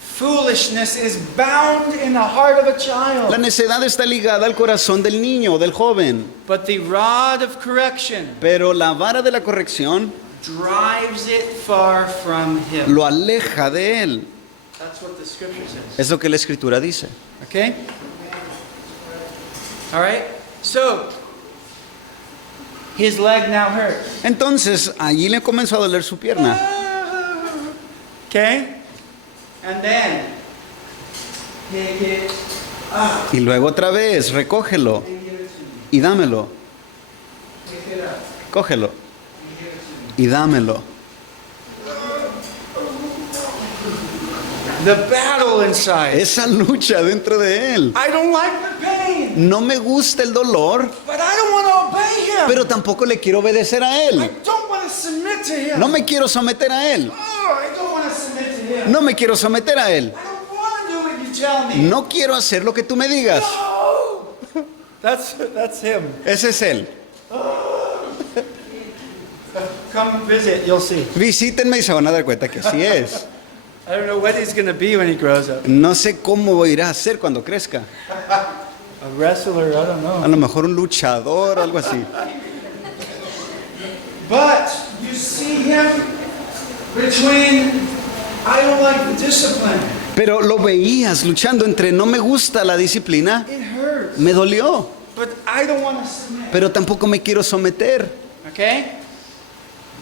Foolishness is bound in the heart of a La child. necedad está ligada al corazón del niño, del joven. But the rod of correction Pero la vara de la corrección drives it far from him. lo aleja de él. That's what the scripture says. Es lo que la escritura dice. Okay? All right? So, his leg now hurts. Entonces, allí le comenzó a doler su pierna. Okay? And then, take it up Y luego otra vez, recógelo and give it to me. y dámelo. Pick it up Cógelo and give it to me. y dámelo. The battle inside. Esa lucha dentro de él. I don't like the pain, No me gusta el dolor, but I don't want to obey him. pero tampoco le quiero obedecer a I él. don't want to submit to him. No me quiero someter a él. Oh, I don't want to submit to him. No me quiero someter a él. I don't want to do what you tell me. No quiero hacer lo que tú me digas. No. That's him. Ese es él. Come visit, you'll see. Visítenme y se van a dar cuenta que así es. I don't know what he's going to be when he grows up. No sé cómo irá a ser cuando crezca. A wrestler, I don't A know. lo mejor un luchador, algo así. But you see him between, I don't like the discipline. Pero lo veías luchando entre no me gusta la disciplina, It hurts. me dolió, But I don't want to submit. pero tampoco me quiero someter. Okay?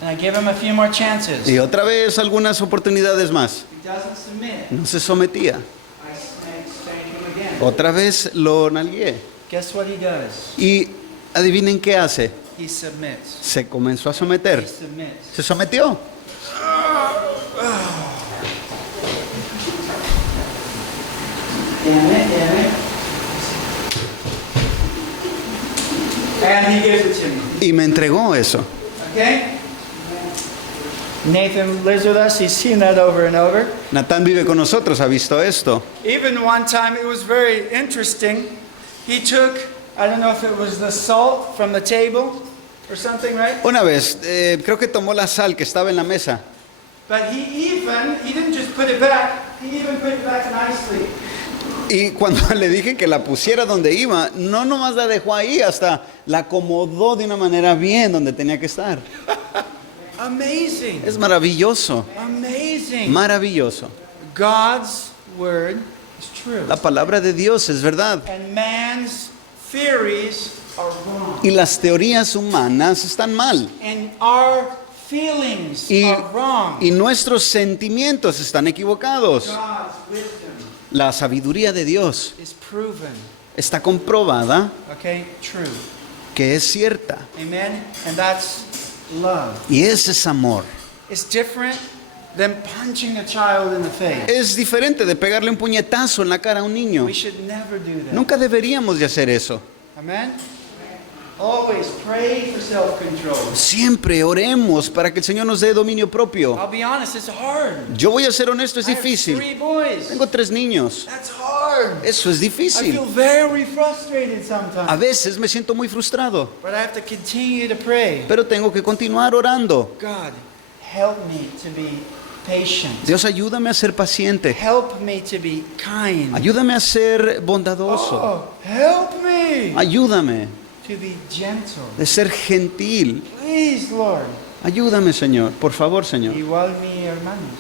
And I give him a few more chances. Y otra vez algunas oportunidades más. He doesn't submit. No se sometía. I spank him again. Otra vez lo nalgué. Guess what he does? Y adivinen qué hace. He submits. Se comenzó a He someter. submits. Se sometió. Damn it. And he gives it to me. Y me entregó eso. Okay? Nathan lives with us. He's seen that over and over. Natán vive con nosotros, ha visto esto. Even one time, it was very interesting. He took, I don't know if it was the salt from the table or something, right? Una vez, creo que tomó la sal que estaba en la mesa. But he didn't just put it back, he even put it back nicely. Y cuando le dije que la pusiera donde iba, no nomás la dejó ahí, hasta la acomodó de una manera bien donde tenía que estar. Amazing. Es maravilloso, Amazing. maravilloso. God's word is true. La palabra de Dios es verdad. And man's theories are wrong. Y las teorías humanas están mal. And our feelings Y, are wrong. y nuestros sentimientos están equivocados. God's wisdom La sabiduría de Dios is proven, está comprobada okay, true. que es cierta. Amen? And that's love. Y ese es amor. It's different than punching a child in the face. Es diferente de pegarle un puñetazo en la cara a un niño. We should never do that. Nunca deberíamos de hacer eso. Amen? Always pray for self-control. Siempre oremos para que el Señor nos dé dominio propio. I'll be honest, it's hard. Yo voy a ser honesto, es I have difícil. 3 boys. Tengo 3 niños. That's hard. Eso es I difícil. feel very frustrated A sometimes. veces me siento muy frustrado, But I have to continue to pray. pero tengo que continuar orando. God, help me to be patient. Dios, ayúdame a ser paciente. Help me to be kind. Ayúdame a ser bondadoso. Oh, help me Ayúdame to be gentle. de ser gentil. Please, Lord. Ayúdame, Señor. Por favor, Señor. Igual mi hermanos.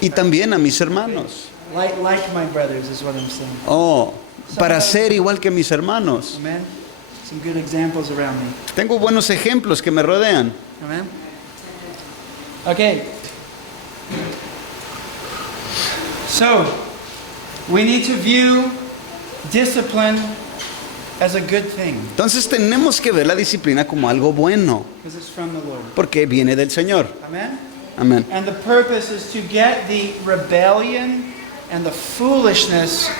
Y también a mis hermanos. Like my brothers is what I'm saying. Oh, para ser igual que mis hermanos. Amen. Some good examples around me. Tengo buenos ejemplos que me rodean. Amen. Okay. So, we need to view discipline as a good thing Entonces tenemos que ver la disciplina como algo bueno, because it's from the Lord. porque viene del Señor. Amen. Amén. And the purpose is to get the rebellion and the foolishness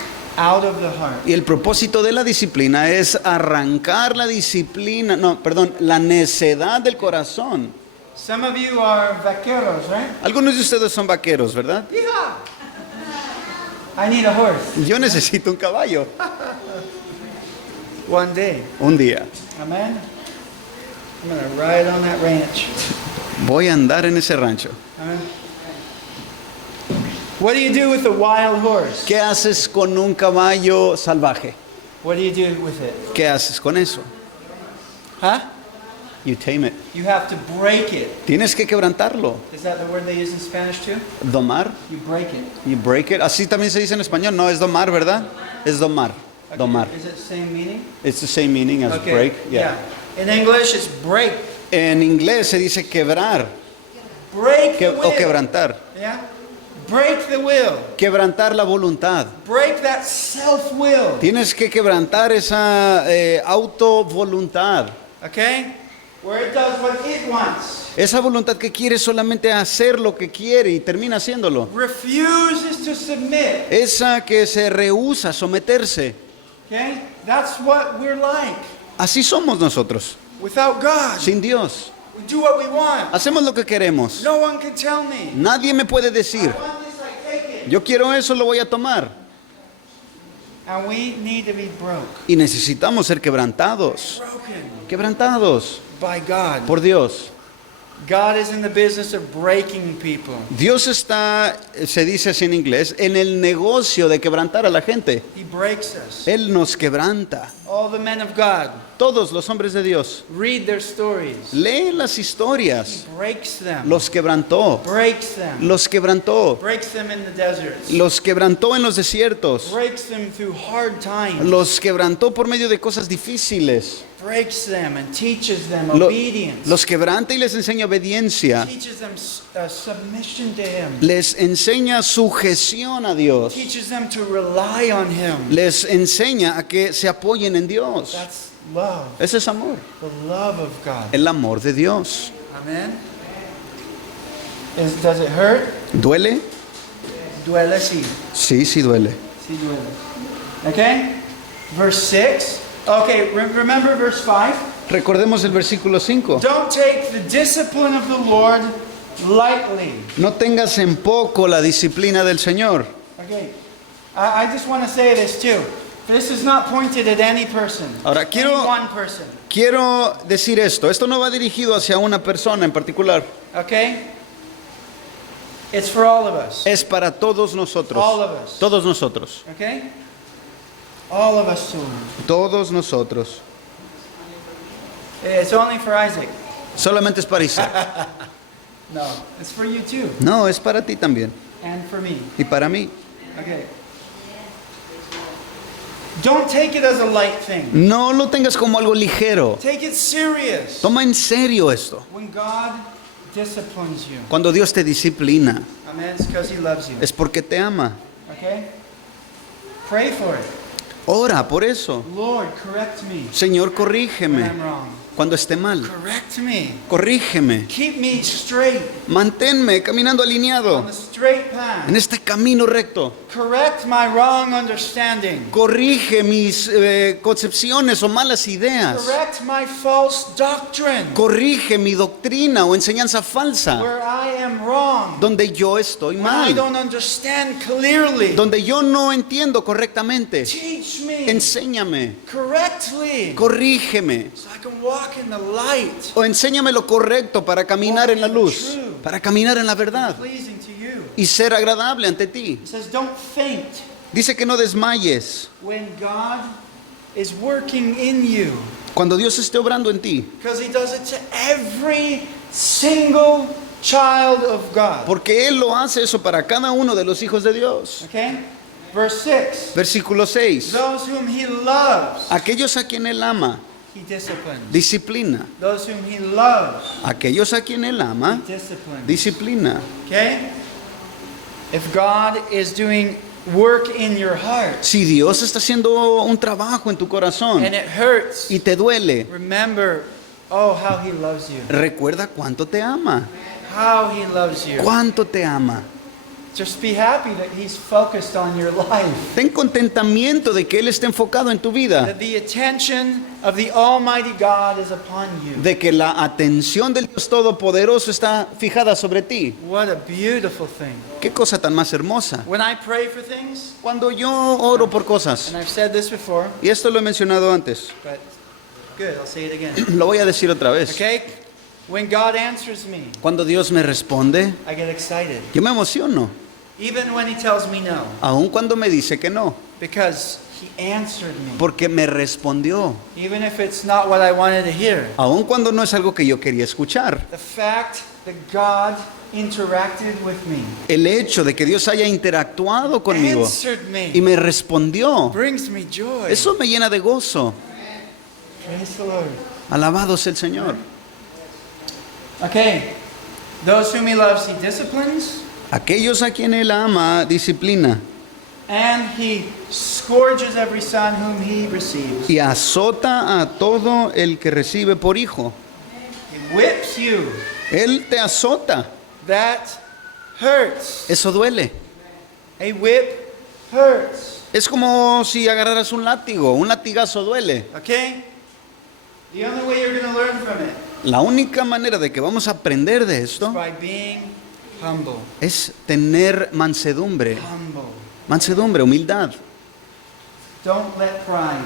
out of the heart. Y el propósito de la disciplina es arrancar la disciplina, no, perdón, la necedad del corazón. Some of you are vaqueros, right? Algunos de ustedes son vaqueros, ¿verdad? Yeehaw! I need a horse. Yo necesito un caballo. One day. Un día Amen. I'm going to ride on that ranch. voy a andar en ese rancho. Amen. What do you do with a wild horse? ¿Qué haces con un caballo salvaje? What do you do with it? ¿Qué haces con eso? Huh? You tame it. You have to break it. Tienes que quebrantarlo. Is that the word they use in Spanish too? Domar, You break it. you break it. Así también se dice en español. No es domar, ¿verdad? Es domar. Okay. Domar. Is it the same meaning? It's the same meaning as Okay. break. Yeah. In English, it's break. En inglés se dice quebrar Break the o will. quebrantar. Yeah? Break the will. Quebrantar la voluntad. Break that self-will. Tienes que quebrantar esa autovoluntad. Okay? Where it does what it wants. Esa voluntad que quiere solamente hacer lo que quiere y termina haciéndolo. Refuses to submit. Esa que se rehúsa a someterse. Okay? That's what we're like. Así somos nosotros, Without God. sin Dios. We do what we want. Hacemos lo que queremos. No one can tell me. Nadie me puede I decir, want this, I take it. yo quiero eso, lo voy a tomar. And we need to be broke. Y necesitamos ser quebrantados. Broken Quebrantados by God. por Dios. God is in the business of breaking people. Dios está, se dice así en inglés, en el negocio de quebrantar a la gente. He breaks us. Él nos quebranta. All the men of God, Todos los hombres de Dios. read their stories. Lee las He historias. breaks them. Los quebrantó. Breaks them. Los quebrantó. Breaks them in the deserts. Los quebrantó en los desiertos. Breaks them through hard times. Los quebrantó por medio de cosas difíciles. Breaks them and teaches them Lo- obedience. los quebranta y les enseña obediencia. Teaches them submission to Him. Les enseña sujeción a Dios. Teaches them to rely on Him. Les enseña a que se apoyen en Dios. That's love. Ese es amor. The love of God. El amor de Dios. Amen. Does it hurt? ¿Duele? Duele, sí. Sí, sí duele. Sí duele. Okay? Verse 6. Okay, remember verse 5? Recordemos el versículo 5. Don't take the discipline of the Lord lightly. No tengas en poco la disciplina del Señor. Okay. I just want to say this too. This is not pointed at any person. Ahora, Any one person. Quiero decir esto. Esto no va dirigido hacia una persona en particular. Okay? It's for all of us. Es para todos nosotros. All of us. Todos nosotros. Okay? All of us too. Todos nosotros. It's only for Isaac. Solamente es para Isaac. No, it's for you too. No, es para ti también. And for me. Y para mí. Okay. Don't take it as a light thing. No lo tengas como algo ligero. Take it serious. Toma en serio esto. When God disciplines you. Cuando Dios te disciplina, Amen. It's because He loves you. es porque te ama. Okay? Pray for it. Ora por eso. Lord, correct me Señor, when corrígeme I'm wrong. cuando esté mal. Correct me. Corrígeme. Keep me straight Manténme caminando on alineado the straight path. en este camino recto. Correct my wrong understanding. Corrige mis concepciones o malas ideas. Correct my false doctrine. Corrige mi doctrina o enseñanza falsa Where I am wrong. donde yo estoy When I mal, don't understand clearly. donde yo no entiendo correctamente. Teach me Enséñame, correctly corrígeme so I can walk in the light, o enséñame lo correcto para caminar en la luz, para caminar en la verdad pleasing to you. y ser agradable ante ti. It says don't faint Dice que no desmayes when God is working in you, cuando Dios esté obrando en ti, because He does it to every single child of God. porque Él lo hace eso para cada uno de los hijos de Dios. Okay? Verse 6. Versículo 6. Those whom He loves, Aquellos a quien Él ama, He disciplines. disciplina. Those whom He loves, Aquellos a quien Él ama, He disciplines. disciplina. Okay? If God is doing work in your heart Si Dios está haciendo un trabajo en tu corazón and it hurts, y te duele, remember, oh, how He loves you. recuerda cuánto te ama. How He loves you. Cuánto te ama. Just be happy that He's focused on your life. Ten contentamiento de que Él esté enfocado en tu vida, That the attention of the Almighty God is upon you. de que la atención del Dios Todopoderoso está fijada sobre ti. What a beautiful thing. Qué cosa tan más hermosa. When I pray for things, Cuando yo oro por cosas, and I've said this before, y esto lo he mencionado antes, but good, I'll say it again. lo voy a decir otra vez. Okay? When God answers me, Cuando Dios me responde, I get excited. yo me emociono, Even when He tells me no, aun cuando me dice que no, because He answered me. porque me respondió, Even if it's not what I wanted to hear. aun cuando no es algo que yo quería escuchar. The fact that God interacted with me, El hecho de que Dios haya interactuado conmigo answered me, y me respondió, brings me joy. eso me llena de gozo. Praise the Lord. Alabado sea el Señor. Okay, those whom He loves, He disciplines, Aquellos a quien Él ama, disciplina and He scourges every son whom He receives. y azota a todo el que recibe por hijo. He whips you. Él te azota. That hurts. Eso duele. A whip hurts. Es como si agarraras un látigo. Un latigazo duele. Okay? The only way you're going to learn from it La única manera de que vamos a aprender de is esto by being humble. es tener mansedumbre. Humble. Mansedumbre, humildad. Don't let pride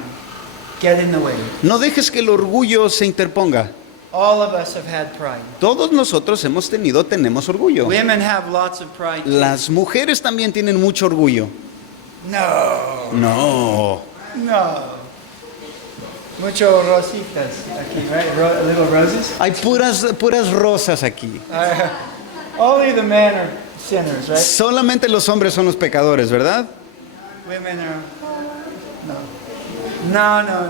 get in the way. No dejes que el orgullo se interponga. All of us have had pride. Todos nosotros tenemos orgullo. Women have lots of pride. too. Las mujeres también tienen mucho orgullo. No. No. No. Mucho rositas aquí, right? Little roses. Hay puras rosas aquí. Only the men are sinners, right? Solamente los hombres son los pecadores, ¿verdad? Women are. No.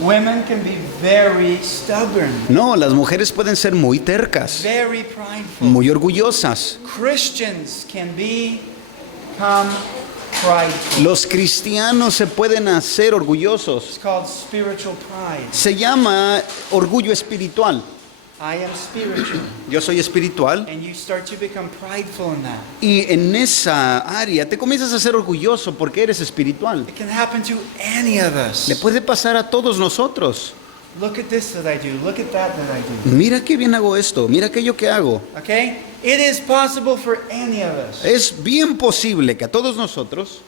Women can be very stubborn, No, las mujeres pueden ser muy tercas, very prideful. muy orgullosas. Christians can become prideful. Los cristianos se pueden hacer orgullosos. It's called spiritual pride. Se llama orgullo espiritual. I am spiritual. Yo soy espiritual And you start to become prideful in that. y en esa área te comienzas a ser orgulloso porque eres espiritual. It can happen to any of us. Le puede pasar a todos nosotros. Look at this that I do. Look at that I do. Mira qué bien hago esto, mira aquello que hago. Okay? It is possible for any of us Es bien posible que a todos nosotros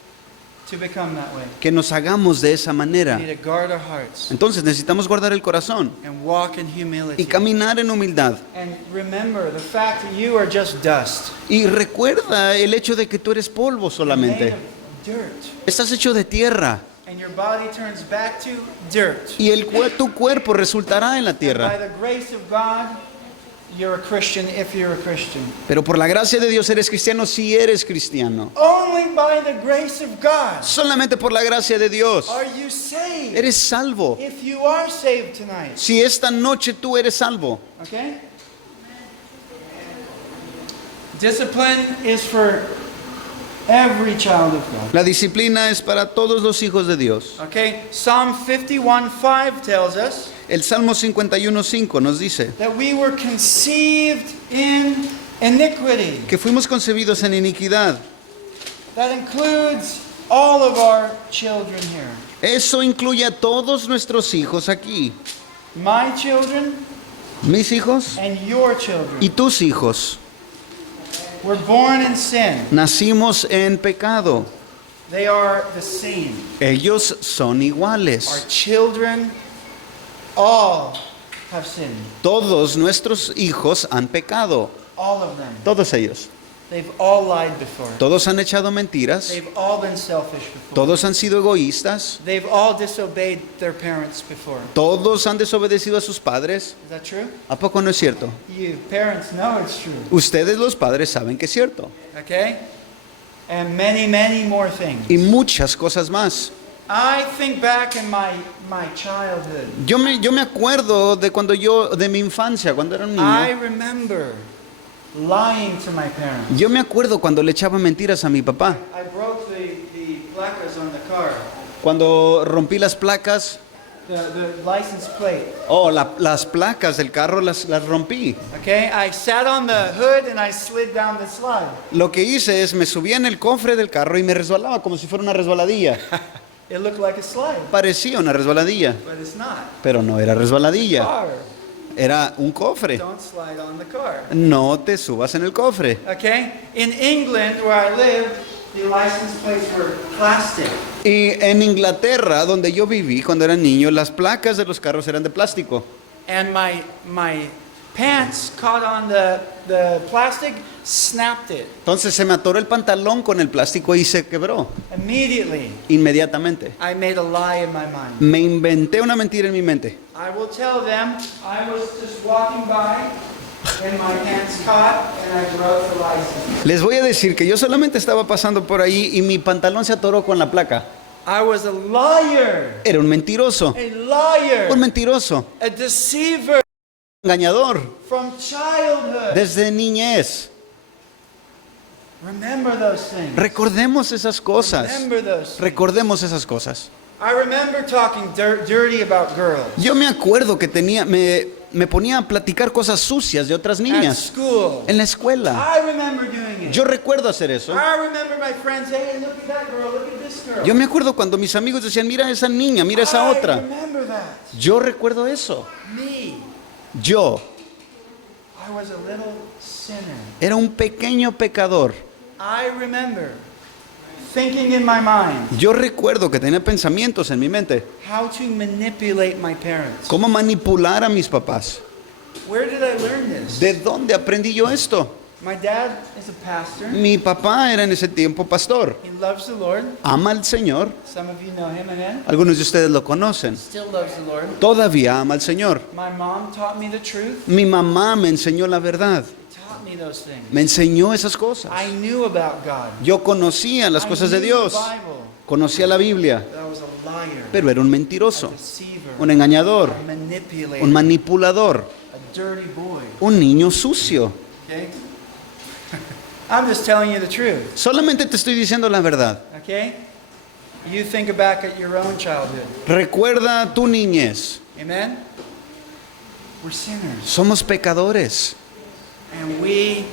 to become that way. que nos hagamos de esa We manera. need to guard our hearts Entonces necesitamos guardar el corazón and walk in y humility. caminar en humildad. And remember the fact that you are just dust. Y recuerda el hecho de que tú eres polvo Made solamente. of dirt. Estás hecho de tierra And your body turns back to dirt. y tu cuerpo resultará en la By tierra. the grace of God, you're a Christian if you're a Christian. Pero por la gracia de Dios eres cristiano si eres cristiano. Only by the grace of God Solamente por la gracia de Dios are you saved. eres salvo. If you are saved tonight. Si esta noche tú eres salvo. Okay? Discipline is for every child of God. La disciplina es para todos los hijos de Dios. Okay? Psalm 51:5 tells us El Salmo 51:5 nos dice that we were conceived in iniquity. que fuimos concebidos en iniquidad. That includes all of our children here. Eso incluye a todos nuestros hijos aquí. My children Mis hijos and your children y tus hijos. were born in sin. Nacimos en pecado. They are the same. Ellos son Our iguales. children all have sinned. Todos nuestros hijos han pecado. All of them. Todos ellos. They've all lied before. Todos han echado mentiras. They've all been selfish before. Todos han sido egoístas. They've all disobeyed their parents before. Todos han desobedecido a sus padres. Is that true? ¿A poco no es cierto? You parents know it's true. Ustedes los padres saben que es cierto. Okay? And many, many more things. Y muchas cosas más. I think back in my childhood. Yo me acuerdo de mi infancia, cuando era un I niño. remember lying to my parents. Yo me acuerdo cuando le echaba mentiras a mi papá. I broke the placas on the car. Cuando rompí las placas the license plate. Oh, las placas del carro las rompí. Okay, I sat on the hood and I slid down the slide. Lo que hice es me subía en el cofre del carro y me resbalaba como si fuera una resbaladilla. It looked like a slide, Parecía una resbaladilla, but it's not. pero no era resbaladilla. Car. Era un cofre. Don't slide on the car. No te subas en el cofre. Okay? In England, where I lived, the license plates were plastic. Y en Inglaterra, donde yo viví cuando era niño, las placas de los carros eran de plástico. And my pants caught on the plastic, snapped it. Entonces se me atoró el pantalón con el plástico y se quebró. Immediately, Inmediatamente. I made a lie in my mind. Me inventé una mentira en mi mente. I will tell them I was just walking by and my pants caught and I broke the license. Les voy a decir que yo solamente estaba pasando por ahí y mi pantalón se atoró con la placa. I was a liar. Era un mentiroso. A liar. Un mentiroso. A deceiver Engañador. from childhood. Desde niñez. Remember those things. Recordemos esas cosas. Remember those things. Recordemos esas cosas. I remember talking dirty about girls Yo me acuerdo que me ponía a platicar cosas sucias de otras at niñas school. en la escuela. I remember doing it. Yo recuerdo hacer eso. I remember my friends saying, hey, look at that girl, look at this girl. Yo me acuerdo cuando mis amigos decían, mira esa niña, mira esa I otra. remember that. Yo recuerdo eso. Me. Yo I was a little sinner. era un pequeño pecador. I remember thinking in my mind Yo recuerdo que tenía pensamientos en mi mente. how to manipulate my parents. ¿Cómo manipular a mis papás? Where did I learn this? ¿De dónde aprendí yo esto? My dad is a pastor. Mi papá era en ese tiempo pastor. He loves the Lord. Ama al Señor. Some of you know him, amen? Algunos de ustedes lo conocen. Still loves the Lord. Todavía ama al Señor. My mom taught me the truth. Mi mamá me enseñó la verdad. Taught me those things. Me enseñó esas cosas. I knew about God. Yo conocía las cosas de I knew Dios. the Bible, Conocía la Biblia. but I was a liar, Pero era un a mentiroso. deceiver, Un engañador. a manipulator, Un manipulador. a dirty boy. Un niño sucio. Okay? I'm just telling you the truth. Solamente te estoy diciendo la verdad. Okay? You think back at your own childhood. Recuerda tu niñez. Amen? We're sinners. Somos pecadores. And we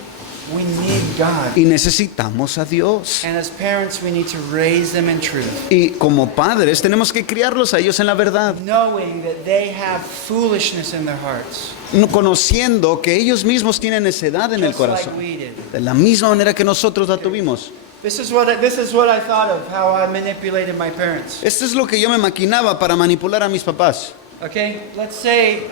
need God. Y necesitamos a Dios. And as parents, we need to raise them in truth, Y como padres tenemos que criarlos a ellos en la verdad. knowing that they have foolishness in their hearts, Conociendo que ellos mismos tienen necedad en el just like corazón. we did. De la misma manera que nosotros la tuvimos. This is what I thought of how I manipulated my parents. Esto es lo que yo me maquinaba para manipular a mis papás. Okay, let's say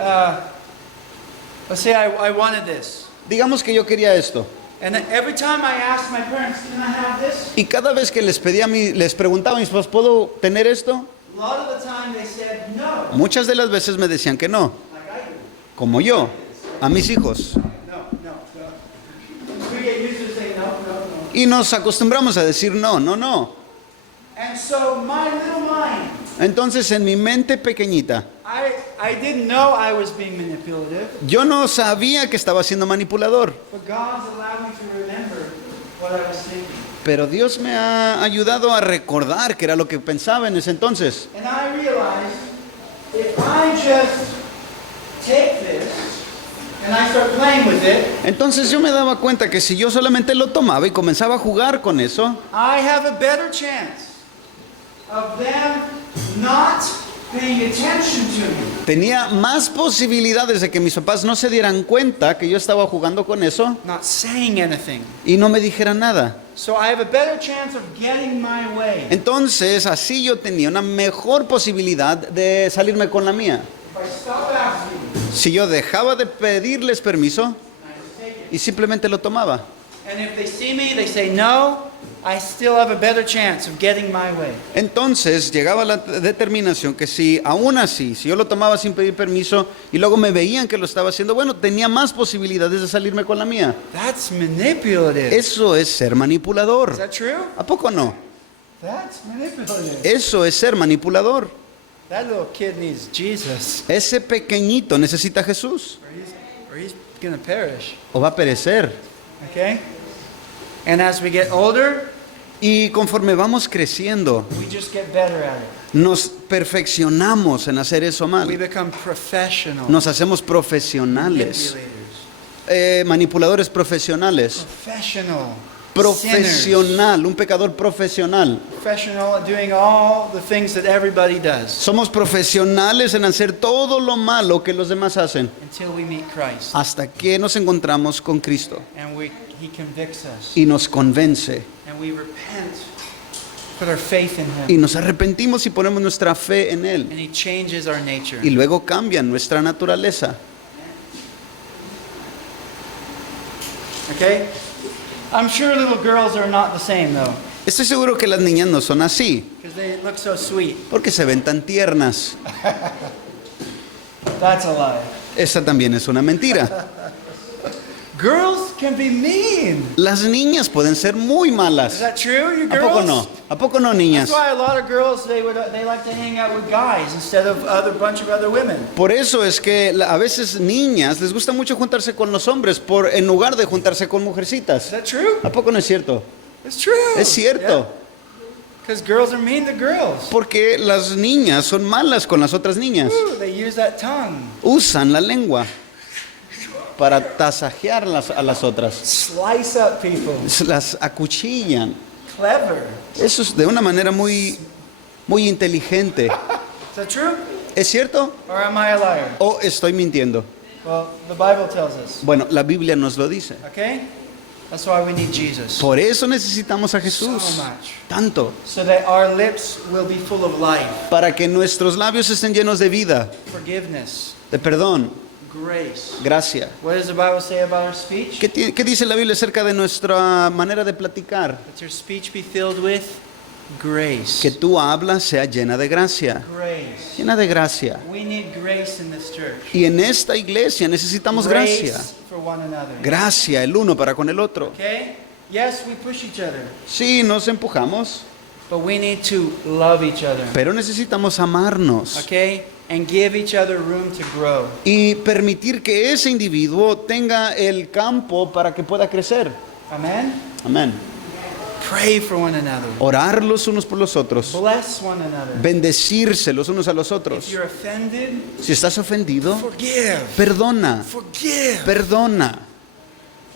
I wanted this, Digamos que yo quería esto. and then every time I asked my parents, "Can I have this?" Y cada vez que les preguntaba a mis papás, ¿puedo tener esto? A lot of the time they said no, Muchas de las veces me decían que no, like I do. como yo, a mis hijos. No, no, no. We get used to saying no, no, no. Y nos acostumbramos a decir no, no, no. And so my little mind, Entonces en mi mente pequeñita, I didn't know I was being manipulative, yo no sabía que estaba siendo manipulador. but God's allowed me to remember what I was thinking. Pero Dios me ha ayudado a recordar que era lo que pensaba en ese entonces. And I realized if I just take this and I start playing with it, Entonces yo me daba cuenta que si yo solamente lo tomaba y comenzaba a jugar con eso, I have a better chance of them not paying attention to me. tenía más posibilidades de que mis papás no se dieran cuenta que yo estaba jugando con eso Not saying anything. y no me dijeran nada. So I have a better chance of getting my way. Entonces así yo tenía una mejor posibilidad de salirme con la mía. If I stop asking, Si yo dejaba de pedirles permiso I just take it. y simplemente lo tomaba. And if they see me, they say no, I still have a better chance of getting my way. Entonces llegaba la determinación que si aún así, si yo lo tomaba sin pedir permiso y luego me veían que lo estaba haciendo, bueno, tenía más posibilidades de salirme con la mía. That's manipulative. Eso es ser Is manipulador. that true? ¿A poco no? That's manipulative. Eso es ser manipulador. That little kid needs Jesus, Ese pequeñito necesita a Jesús or he's going to perish. o va a perecer. Okay? And as we get older, Y conforme vamos creciendo, we just get better at it. nos perfeccionamos en hacer eso We mal. become professional Nos hacemos profesionales, manipulators. manipuladores profesionales. Professional. Sinners. Profesional, un pecador profesional. Professional at doing all the things that everybody does Somos profesionales en hacer todo lo malo que los demás hacen until we meet Christ hasta que nos encontramos con Cristo and He convicts us y nos convence and we repent, put our faith in y Him, nos arrepentimos y ponemos nuestra fe en Él and He changes our nature. y luego cambia nuestra naturaleza. Okay? I'm sure little girls are not the same though, Estoy seguro que las niñas no son así because they look so sweet. porque se ven tan tiernas. That's a lie. Esa también es una mentira. Girls can be mean. Las niñas pueden ser muy Is malas. that true, you ¿A girls? poco no? ¿A poco no, niñas? That's why a lot of girls they like to hang out with guys instead of other bunch of other women. Por eso es que a veces niñas les gusta mucho juntarse con los hombres en lugar de juntarse con Is mujercitas. that true? ¿A poco no es cierto? It's true. Es cierto. Because girls are mean to girls. Porque las niñas son malas con las otras niñas. Ooh, they use that tongue. Usan la lengua para tasajear a las otras. Slice up people. Las acuchillan. Clever. Eso es de una manera muy inteligente. Is that true? ¿Es cierto? Or am I a liar? ¿O estoy mintiendo? Well, the Bible tells us. Bueno, la Biblia nos lo dice. Okay? That's why we need Jesus. Por eso necesitamos a Jesús. So much. Tanto. So that our lips will be full of life, Para que nuestros labios estén llenos de vida, forgiveness, de perdón, grace. gracia. What does the Bible say about our speech? ¿Qué dice la Biblia acerca de nuestra manera de platicar? Let your speech be filled with grace. Que tú hablas sea llena de gracia. Grace. Llena de gracia. We need grace in this church. Y en esta iglesia necesitamos gracia. Grace for one another. Gracia el uno para con el otro. Okay? Yes, we push each other, Sí, nos empujamos, but we need to love each other. pero necesitamos amarnos Okay? And give each other room to grow. y permitir que ese individuo tenga el campo para que pueda crecer. Amen? Amén. Pray for one another. Orar los unos por los otros. Bless one another. Bendecirse los unos a los If otros. you're offended, Si estás ofendido, forgive. perdona. Forgive. Perdona.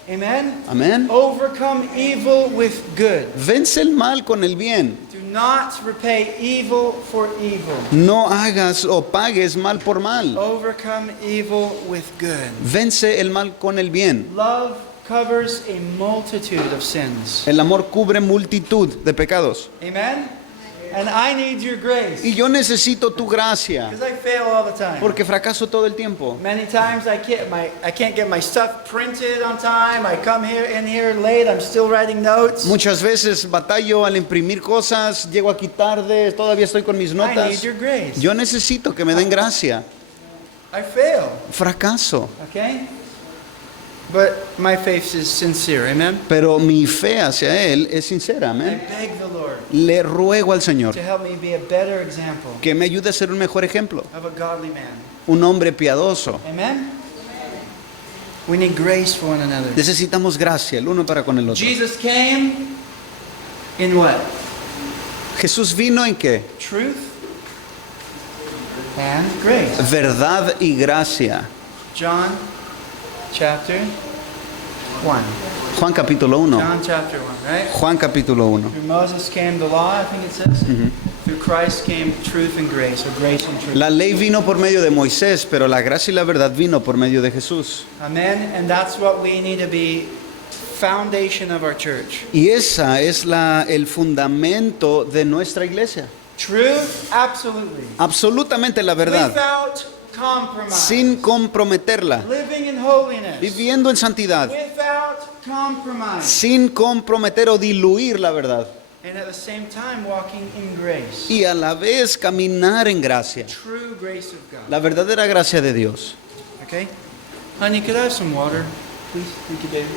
Amen? Amén. Overcome evil with good. Vence el mal con el bien. Do not repay evil for evil. No hagas o pagues mal por mal. Overcome evil with good. Vence el mal con el bien. Love covers a multitude of sins. El amor cubre multitud de pecados. Amen? And I need your grace. Y yo necesito tu gracia, Because I fail all the time. porque fracaso todo el tiempo. Many times I can't get my stuff printed on time. I come in here late. I'm still writing notes. Muchas veces batallo al imprimir cosas, llego aquí tarde, todavía estoy con mis I need notas. your grace. Yo necesito que me den gracia. I fail. Fracaso. Okay? But my faith is sincere. Amen? Pero mi fe hacia Él es sincera. I Amén. beg the Lord Le ruego al Señor to help me be a better example que me ayude a ser un mejor ejemplo. of a godly man. Un hombre piadoso. Amen? We need grace for one another. Necesitamos gracia el uno para con el otro. Jesus came in what? Jesús vino en qué? Truth and grace. Verdad y gracia. John chapter 1. Juan capítulo 1. John chapter 1, right? Juan capítulo 1. Through Moses came the law, I think it says. Through Christ came truth and grace, or grace and truth. La ley vino por medio de Moisés, pero la gracia y la verdad vino por medio de Jesús. Amen. And that's what we need to be foundation of our church. Y esa es el fundamento de nuestra iglesia. Truth, absolutely. Absolutamente la verdad. Without compromise. Sin comprometerla. Living in holiness. Viviendo en santidad. Without compromise. Sin comprometer o diluir la verdad. And at the same time walking in grace. Y a la vez caminar en gracia. True grace of God. La verdadera gracia de Dios. Okay? Honey, could I have some water, please? Thank you, baby.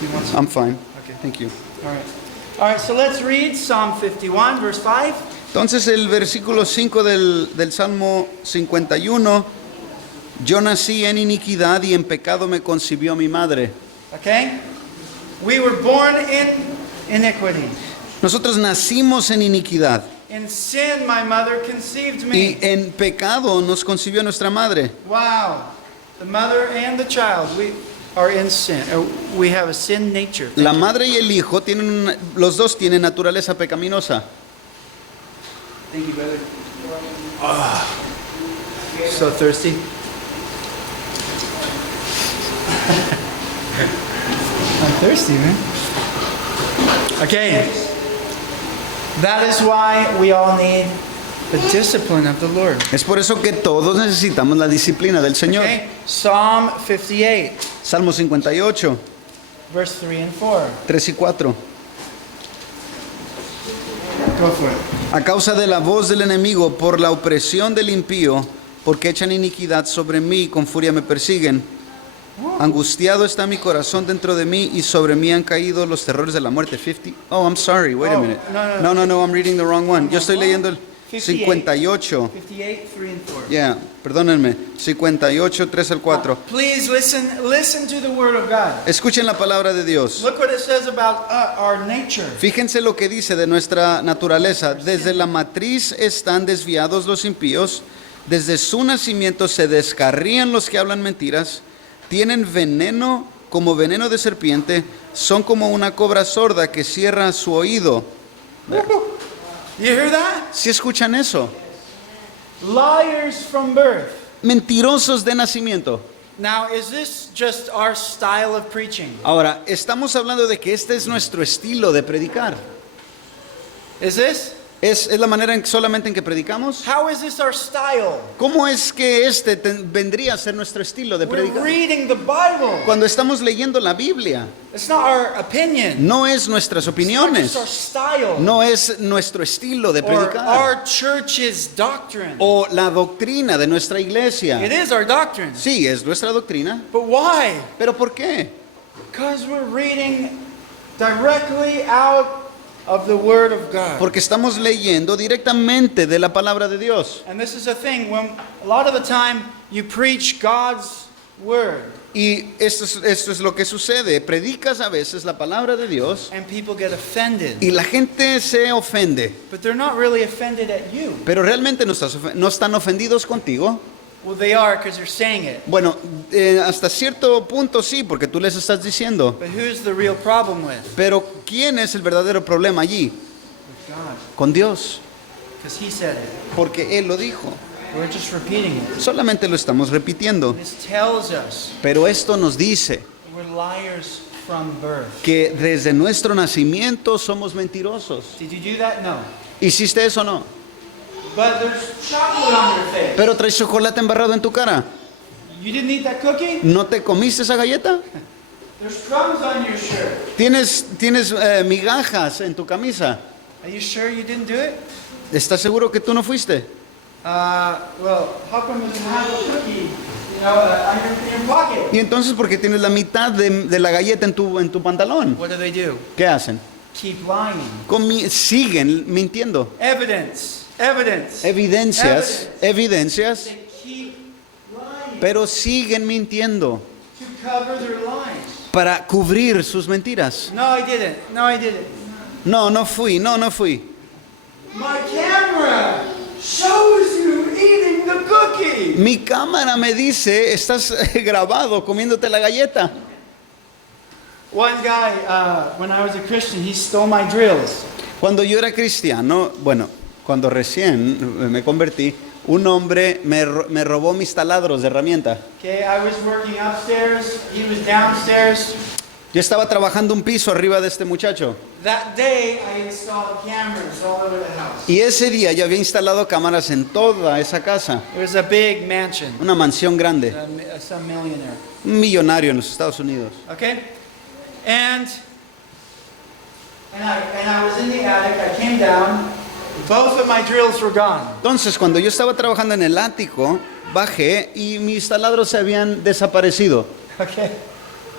Do you want some? I'm fine. Okay. Thank you. All right. All right, so let's read Psalm 51, verse 5. Entonces el versículo 5 del Salmo 51, yo nací en iniquidad y en pecado me concibió mi madre. Okay? We were born in iniquity. Nosotros nacimos en iniquidad In sin, my mother conceived y me. en pecado nos concibió nuestra madre. Wow. The mother and the child, we are in sin. We have a sin nature. Thank La you. madre y el hijo los dos tienen naturaleza pecaminosa. Thank you, brother. So thirsty. I'm thirsty, man. Okay. That is why we all need the discipline of the Lord. Es por eso que todos necesitamos la disciplina del Señor. Okay. Psalm 58, Salmo 58, verse 3 and 4. 3 y 4. Go for it. A causa de la voz del enemigo, por la opresión del impío, porque echan iniquidad sobre mí y con furia me persiguen. Angustiado está mi corazón dentro de mí y sobre mí han caído los terrores de la muerte. 50. Oh, I'm sorry. Wait a Oh, minute. no. No, I'm reading the wrong one. Yo estoy leyendo el 58. 58. 58, 3 and 4. Yeah, perdónenme. 58, 3 al 4. Please listen to the word of God. Escuchen la palabra de Dios. Look what it says about our nature. Fíjense lo que dice de nuestra naturaleza. Desde la matriz están desviados los impíos. Desde su nacimiento se descarrían los que hablan mentiras. Tienen veneno como veneno de serpiente. Son como una cobra sorda que cierra su oído. You hear that? ¿Sí escuchan eso? Liars from birth. Mentirosos de nacimiento. Now, is this just our style of preaching? Ahora, estamos hablando de que este es nuestro estilo de predicar. Is this? ¿Es la manera solamente en que predicamos? How is this our style? ¿Cómo es que vendría a ser nuestro estilo de We're predicar? reading the Bible. Cuando estamos leyendo la Biblia, It's not our opinion. no es nuestras It's not opiniones, just our style. no es nuestro estilo de Or predicar our church's doctrine. o la doctrina de nuestra It iglesia. is our doctrine. Sí, es nuestra doctrina, But why? pero ¿por qué? Because we're reading directly out of the Word of God. Porque estamos leyendo directamente de la palabra de Dios. And this is a thing, when a lot of the time you preach God's Word Y esto es lo que sucede. Predicas a veces la palabra de Dios and people get offended. y la gente se ofende. But they're not really offended at you. Pero realmente no están ofendidos contigo. Well, they are because you're saying it. Bueno, hasta cierto punto sí, porque tú les estás diciendo. But who's the real problem with? Pero ¿quién es el verdadero problema allí? With God. Con Dios. Because He said it. Porque Él lo dijo. We're just repeating it. Solamente lo estamos repitiendo. This tells us Pero esto nos dice we're liars from birth. que desde nuestro nacimiento somos mentirosos. Did you do that? No. ¿Hiciste eso o no? But there's chocolate on your face. Pero traes chocolate embarrado en tu cara. You didn't eat that cookie? ¿No te comiste esa galleta? There's crumbs on your shirt. ¿Tienes migajas en tu camisa? Are you sure you didn't do it? ¿Estás seguro que tú no fuiste? Well, how come you have a cookie, in your pocket? Y entonces, ¿por qué tienes la mitad de la galleta en tu pantalón? What do? ¿Qué hacen? Keep lying. Siguen mintiendo. Evidence. Evidencias, They keep lying pero siguen mintiendo to cover their lies. para cubrir sus mentiras. No, I didn't. No fui. My camera shows you eating the cookie. Mi cámara me dice, estás grabado comiéndote la galleta. One guy, when I was a Christian, he stole my drills. Cuando yo era cristiano, cuando recién me convertí, un hombre me robó mis taladros de herramienta. Okay, I was working upstairs. He was downstairs. Yo estaba trabajando un piso arriba de este muchacho. That day, I installed cameras all over the house. Y ese día yo había instalado cámaras en toda esa casa. It was a big mansion. Una mansión grande. Some millionaire. Un millonario en los Estados Unidos. Okay? And I was in the attic. I came down. Both of my drills were gone. Entonces, cuando yo estaba trabajando en el ático, bajé y mis taladros se habían desaparecido. Okay?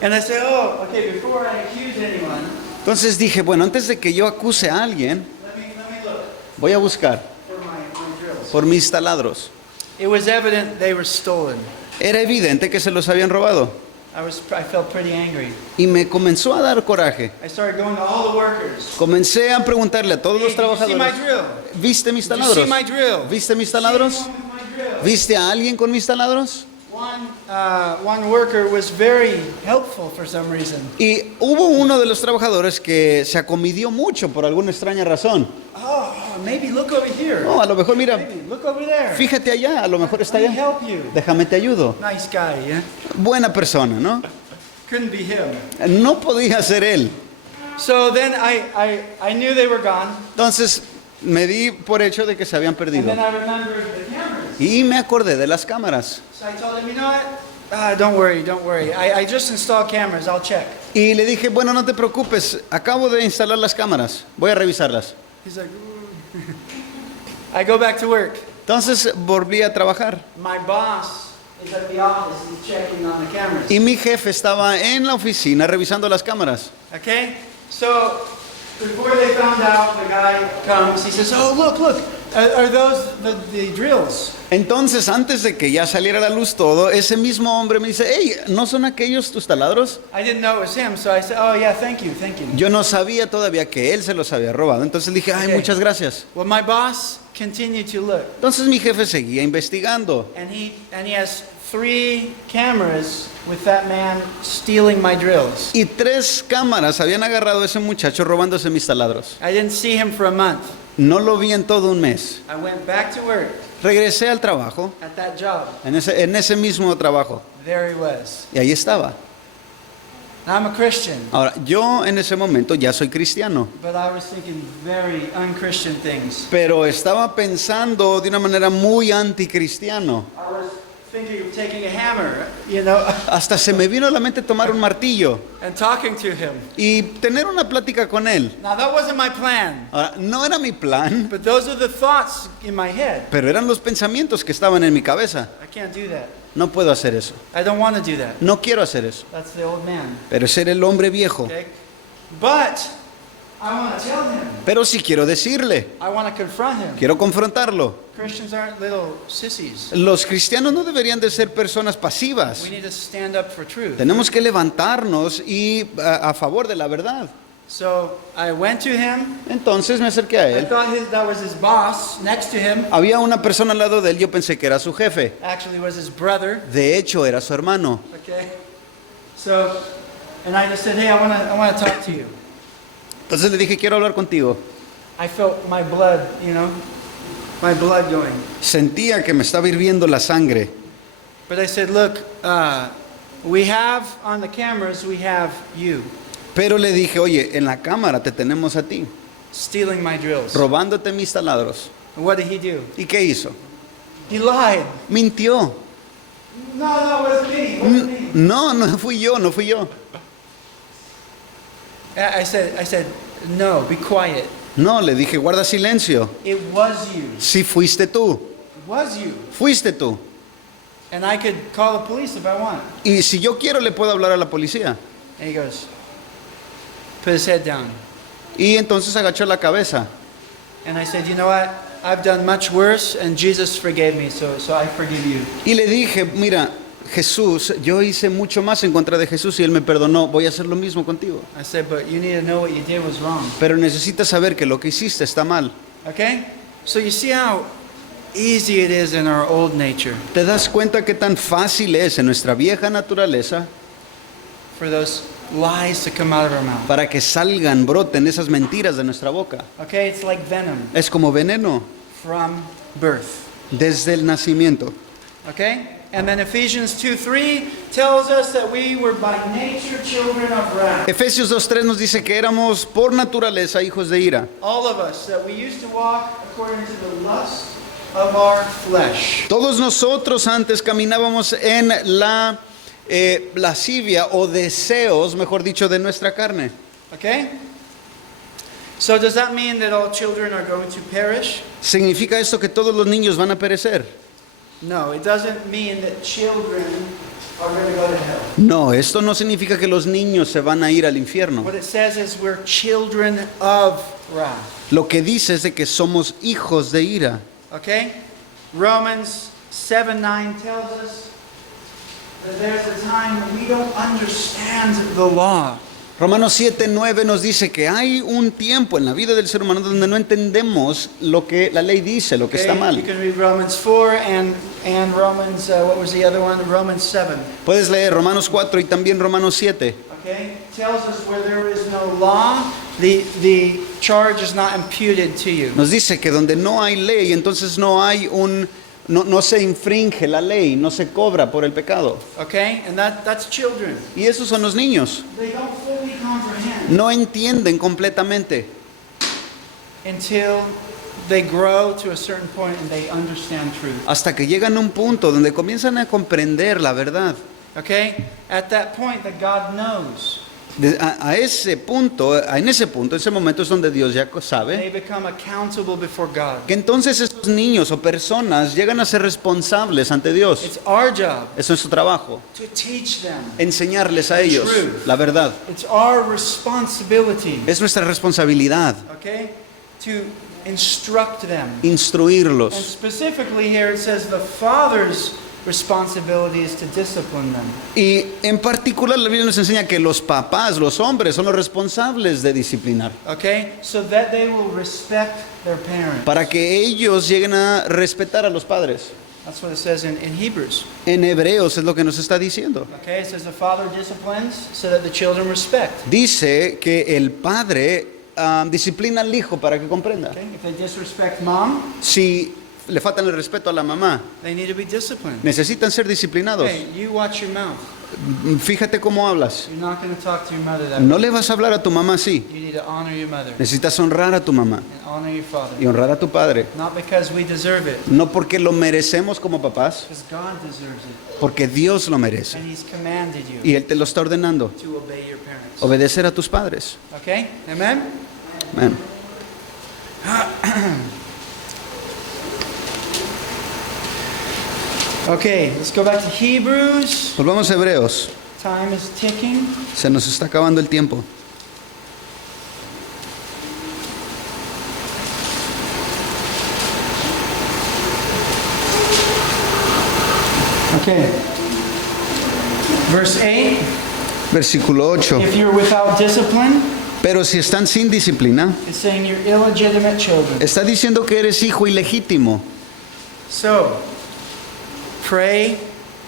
And I said, oh, okay, before I accuse anyone, Entonces dije, bueno, antes de que yo acuse a alguien, let me look voy a buscar for my drills. por mis taladros. It was evident they were stolen. Era evidente que se los habían robado. I felt pretty angry. Y me comenzó a dar coraje. I started going to all the workers. Comencé a preguntarle a todos Hey, los did you see my trabajadores, drill? ¿viste mis Did you see taladros? my drill? ¿Viste mis See taladros? anyone with my drill? ¿Viste a alguien con mis taladros? One worker was very helpful for some reason. Y hubo uno de los trabajadores que se acomidió mucho por alguna extraña razón. Oh, maybe look over here. No, a lo mejor, mira, Maybe look over there. fíjate allá, a lo mejor está Let me allá. help you. Déjame te ayudo. Nice guy, yeah? Buena persona, ¿no? Couldn't be him. No podía ser él. So then I knew they were gone. Entonces me di por hecho de que se habían And perdido. then I remembered the cameras. Y me acordé de las cámaras. So I told him, you know what? Don't worry, don't worry. I just installed cameras. I'll check. Y le dije, bueno, no te preocupes, acabo de instalar las cámaras, voy a revisarlas. He's like, "Ooh." I go back to work. Entonces volví a trabajar. My boss is at the office. He's checking on the cameras. Y mi jefe estaba en la oficina revisando las cámaras. Okay? So before they found out, the guy comes. He says, "Oh, look. Are those the drills?" Entonces, antes de que ya saliera a la luz todo, ese mismo hombre me dice, hey, ¿no son aquellos tus taladros? I didn't know it was him, so I said, "Oh yeah, thank you." Yo no sabía todavía que él se los había robado. Entonces dije, ay, Okay. muchas gracias. Well, my boss continued to look, Entonces mi jefe seguía investigando. and he has 3 cameras with that man stealing my drills. Y 3 cámaras habían agarrado a ese muchacho robándose mis taladros. I didn't see him for a month. No lo vi en todo un mes. I went back to work Regresé al trabajo, at that job. en ese mismo trabajo. There he was. Y ahí estaba. I'm a Christian, Ahora, yo en ese momento ya soy cristiano. but I was thinking very unchristian things. Pero estaba pensando de una manera muy anticristiano. I was thinking of taking a hammer, you know, Hasta se me vino a la mente tomar un martillo and talking to him. y tener una plática con él. Now, that wasn't my plan, Ahora, no era mi plan, but those are the thoughts in my head. pero eran los pensamientos que estaban en mi cabeza. I can't do that. No puedo hacer eso. I don't want to do that. No quiero hacer eso. That's the old man. Pero ser el hombre viejo. Okay? But I want to tell him. Pero sí quiero decirle, I want to confront him. quiero confrontarlo. Christians aren't little sissies. Los cristianos no deberían de ser personas We pasivas. need to stand up for truth. Tenemos que levantarnos y a favor de la verdad. So I went to him. Entonces me acerqué a I él. thought that was his boss. Next to him, Había una persona al lado de él, yo pensé que era su jefe. actually, was his brother. De hecho, era su hermano. Okay. So, and I just said, "Hey, I want to talk to you." Entonces le dije, quiero hablar contigo. I felt my blood, my blood going. Sentía que me estaba hirviendo la sangre. But I said, "Look, we have on the cameras, we have you Pero le dije, oye, en la cámara te tenemos a ti, stealing my drills." robándote mis taladros. And what did he do? ¿Y qué hizo? He lied. Mintió. No, it wasn't me. It wasn't me. No, no fui yo, no fui yo. I said, "No, be quiet. No, le dije, guarda silencio. It was you. Sí fuiste tú, It was you." fuiste tú. And I could call the police if I want. Y si yo quiero le puedo hablar a la policía. And he goes, put his head down. Y entonces agachó la cabeza. And I said, "You know what? I've done much worse, and Jesus forgave me, so I forgive you." Y le dije, mira, Jesús, yo hice mucho más en contra de Jesús y Él me perdonó, voy a hacer lo mismo contigo. I said, "But you need to know what you did was wrong." Pero necesitas saber que lo que hiciste está mal. Okay? So you see how easy it is in our old nature ¿Te das cuenta qué tan fácil es en nuestra vieja naturaleza for those lies to come out of our mouth? para que salgan, broten esas mentiras de nuestra boca? Okay? It's like venom Es como veneno from birth. desde el nacimiento. Okay? And then Ephesians 2:3 tells us that we were by nature children of wrath. Efesios 2:3 nos dice que éramos por naturaleza hijos de ira. All of us, that we used to walk according to the lust of our flesh. Todos nosotros antes caminábamos en la lascivia o deseos, mejor dicho, de nuestra carne. Okay? So does that mean that all children are going to perish? ¿Significa esto que todos los niños van a perecer? No, it doesn't mean that children are going to go to hell. No, esto no significa que los niños se van a ir al infierno. What it says is we're children of wrath. Lo que dice es de que somos hijos de ira. Okay? Romans 7:9 tells us that there's a time when we don't understand the law. Romanos 7:9 nos dice que hay un tiempo en la vida del ser humano donde no entendemos lo que la ley dice, lo que está You mal. can read Romans 4 and Romans, what was the other one? Romans 7. Puedes leer Romanos 4 y también Romanos 7. Okay? Tells us where there is no law, the charge is not imputed to you. Nos dice que donde no hay ley, entonces no se infringe la ley, no se cobra por el pecado. Okay? And that's children. Y esos son los niños. They don't fully comprehend No entienden completamente until they grow to a certain point and they understand truth. hasta que llegan a un punto donde comienzan a comprender la verdad. Okay? At that point that God knows, En ese momento es donde Dios ya they sabe become accountable before God. que entonces estos niños o personas llegan a ser responsables ante Dios. It's our job Eso es su trabajo, to teach them. enseñarles a ellos la verdad. It's our responsibility, Es nuestra responsabilidad okay, to instruct them. And instruirlos. specifically here it says the father's responsibility is to discipline them. Y en particular la Biblia nos enseña que los papás, los hombres, son los responsables de disciplinar. Okay? So that they will respect their parents. Para que ellos lleguen a respetar a los padres. That's what it says in Hebrews. En Hebreos es lo que nos está diciendo. Okay? It says the father disciplines so that the children respect. Dice que el padre disciplina al hijo para que comprenda. Okay? If they disrespect mom, Si le faltan el respeto a la mamá, they need to be disciplined. necesitan ser disciplinados. Hey, you watch your mouth. Fíjate cómo hablas. You're not going to talk to your mother that No way. le vas a hablar a tu mamá así. You need to honor your mother Necesitas honrar a tu mamá and honor your father. y honrar a tu padre. Not because we deserve it, No porque lo merecemos como papás, because God deserves it. porque Dios lo merece. And He's commanded you Y Él te lo está ordenando. to obey your parents. Obedecer a tus padres. Okay? Amen? Amén. Okay, let's go back to Hebrews. Volvamos a Hebreos. Time is ticking. Se nos está acabando el tiempo. Okay. Verse 8. Versículo 8. If you're without discipline, Pero si están sin disciplina, it's saying you're illegitimate children. está diciendo que eres hijo ilegítimo. So, pray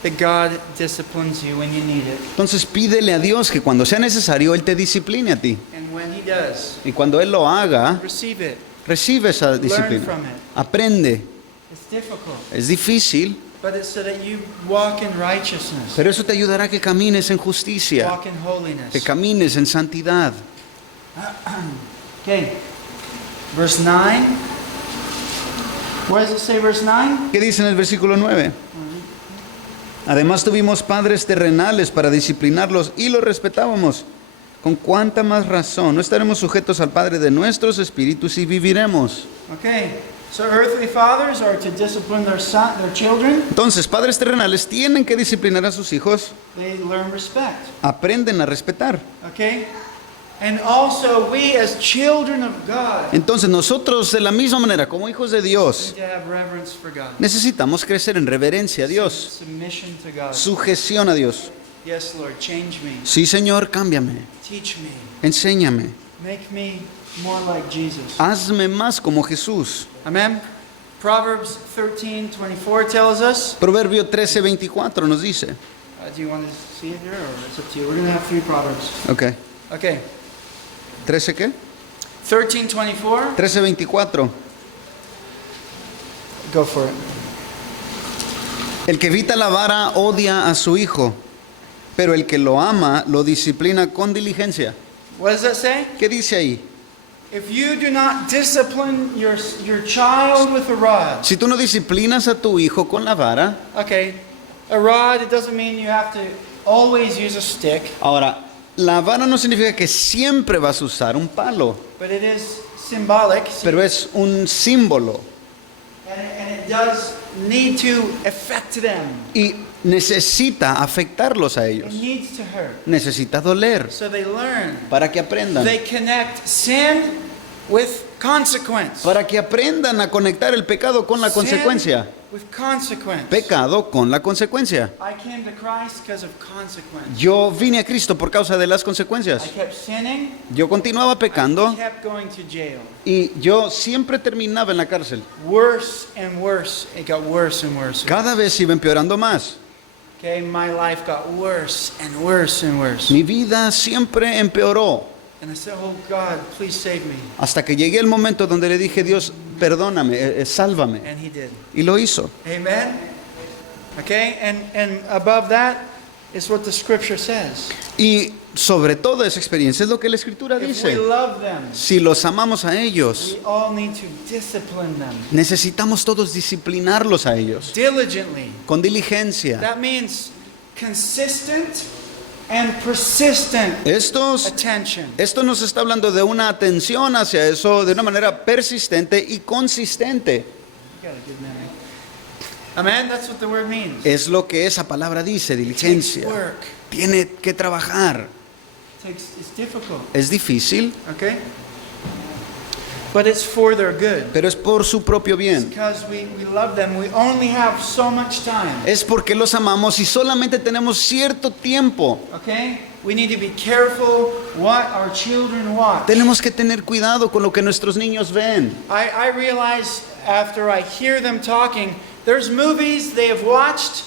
that God disciplines you when you need it. Entonces pídele a Dios que cuando sea necesario Él te discipline a ti. And when He does, Y cuando Él lo haga, receive it. recibe esa disciplina. from it. Aprende. It's difficult, Es difícil, but it's so that you walk in righteousness, pero eso te ayudará a que camines en justicia, walk in holiness. que camines en santidad. Okay, verse 9. What does it say, verse 9? ¿Qué dice en el versículo 9? Además tuvimos padres terrenales para disciplinarlos y los respetábamos. Con cuánta más razón no estaremos sujetos al Padre de nuestros espíritus y viviremos. Okay, so earthly fathers are to discipline their children. Entonces, padres terrenales tienen que disciplinar a sus hijos, They learn respect. aprenden a respetar. Okay, and also we as children of God Entonces, nosotros de la misma manera, como hijos de Dios, need to have reverence for God. necesitamos crecer en reverencia a Dios, Submission to God. sujeción a Dios. Yes, Lord, change me, Sí, Señor, cámbiame, teach me, enséñame, make me more like Jesus. hazme más como Jesús. Amen. Proverbs 13:24 tells us. Proverbio 13:24 nos dice. Do you want to see it here, or it's up to you? We're going to have 3 proverbs. Ok. Okay. ¿13 qué? 13:24. 13:24. Go for it. El que evita la vara odia a su hijo, pero el que lo ama lo disciplina con diligencia. What does that say? ¿Qué dice ahí? If you do not discipline your child with a rod. Si tú no disciplinas a tu hijo con la vara, Okay. A rod, it doesn't mean you have to always use a stick, ahora, la vara no significa que siempre vas a usar un palo, but it is symbolic. pero es un símbolo And it does need to affect them. y necesita afectarlos a It ellos. needs to hurt. Necesita doler So they learn. para que aprendan. They connect sin with Consequence. para que aprendan a conectar el pecado con la Sin consecuencia. with consequence. Pecado con la consecuencia. I came to Christ because of consequence. Yo vine a Cristo por causa de las consecuencias. I kept sinning. Yo continuaba pecando Kept going to jail. y yo siempre terminaba en la cárcel. Worse and worse. It got worse and worse. Cada vez iba empeorando más. Okay, my life got worse and worse and worse. Mi vida siempre empeoró. And I said, oh God, please save me. Hasta que llegué el momento donde le dije, Dios, perdóname, sálvame. And he did. Y lo hizo. Amen? Okay, and above that is what the scripture says. Y sobre toda esa experiencia es lo que la Escritura If we dice. love them, Si los amamos a ellos, we all need to discipline them necesitamos todos disciplinarlos a ellos diligently. con diligencia. That means consistent and persistent attention. Esto nos está hablando de una atención hacia eso de una manera persistente y consistente. You gotta give me a- Amen? That's what the word means. Es lo que esa palabra dice, It takes diligencia. work. Tiene que trabajar. It's difficult. Es difícil, Okay? But it's for their good. pero es por su propio bien. Because we love them. We only have so much time. Es porque los amamos y solamente tenemos cierto tiempo. Okay? We need to be careful what our children watch. Tenemos que tener cuidado con lo que nuestros niños ven. I realize after I hear them talking, there's movies they have watched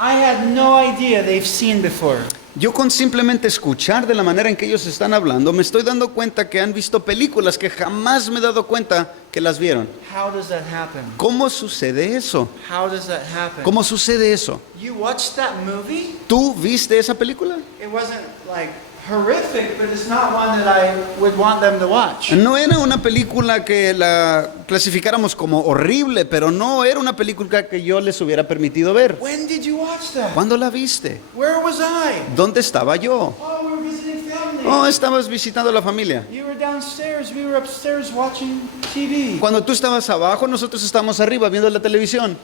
I had no idea they've seen before. Yo con simplemente escuchar de la manera en que ellos están hablando, me estoy dando cuenta que han visto películas que jamás me he dado cuenta que las vieron. How does that happen? ¿Cómo sucede eso? How does that happen? ¿Cómo sucede eso? You watched that movie? ¿Tú viste esa película? It wasn't like horrific, but it's not one that I would want them to watch. No era una película que la clasificáramos como horrible, pero no era una película que yo les hubiera permitido ver. When did you watch that? ¿Cuándo la viste? Where was I? ¿Dónde estaba yo? Oh, we were visiting family. Oh, estabas visitando a la familia. You were downstairs, we were upstairs watching TV. Cuando tú estabas abajo, nosotros estábamos arriba viendo la televisión.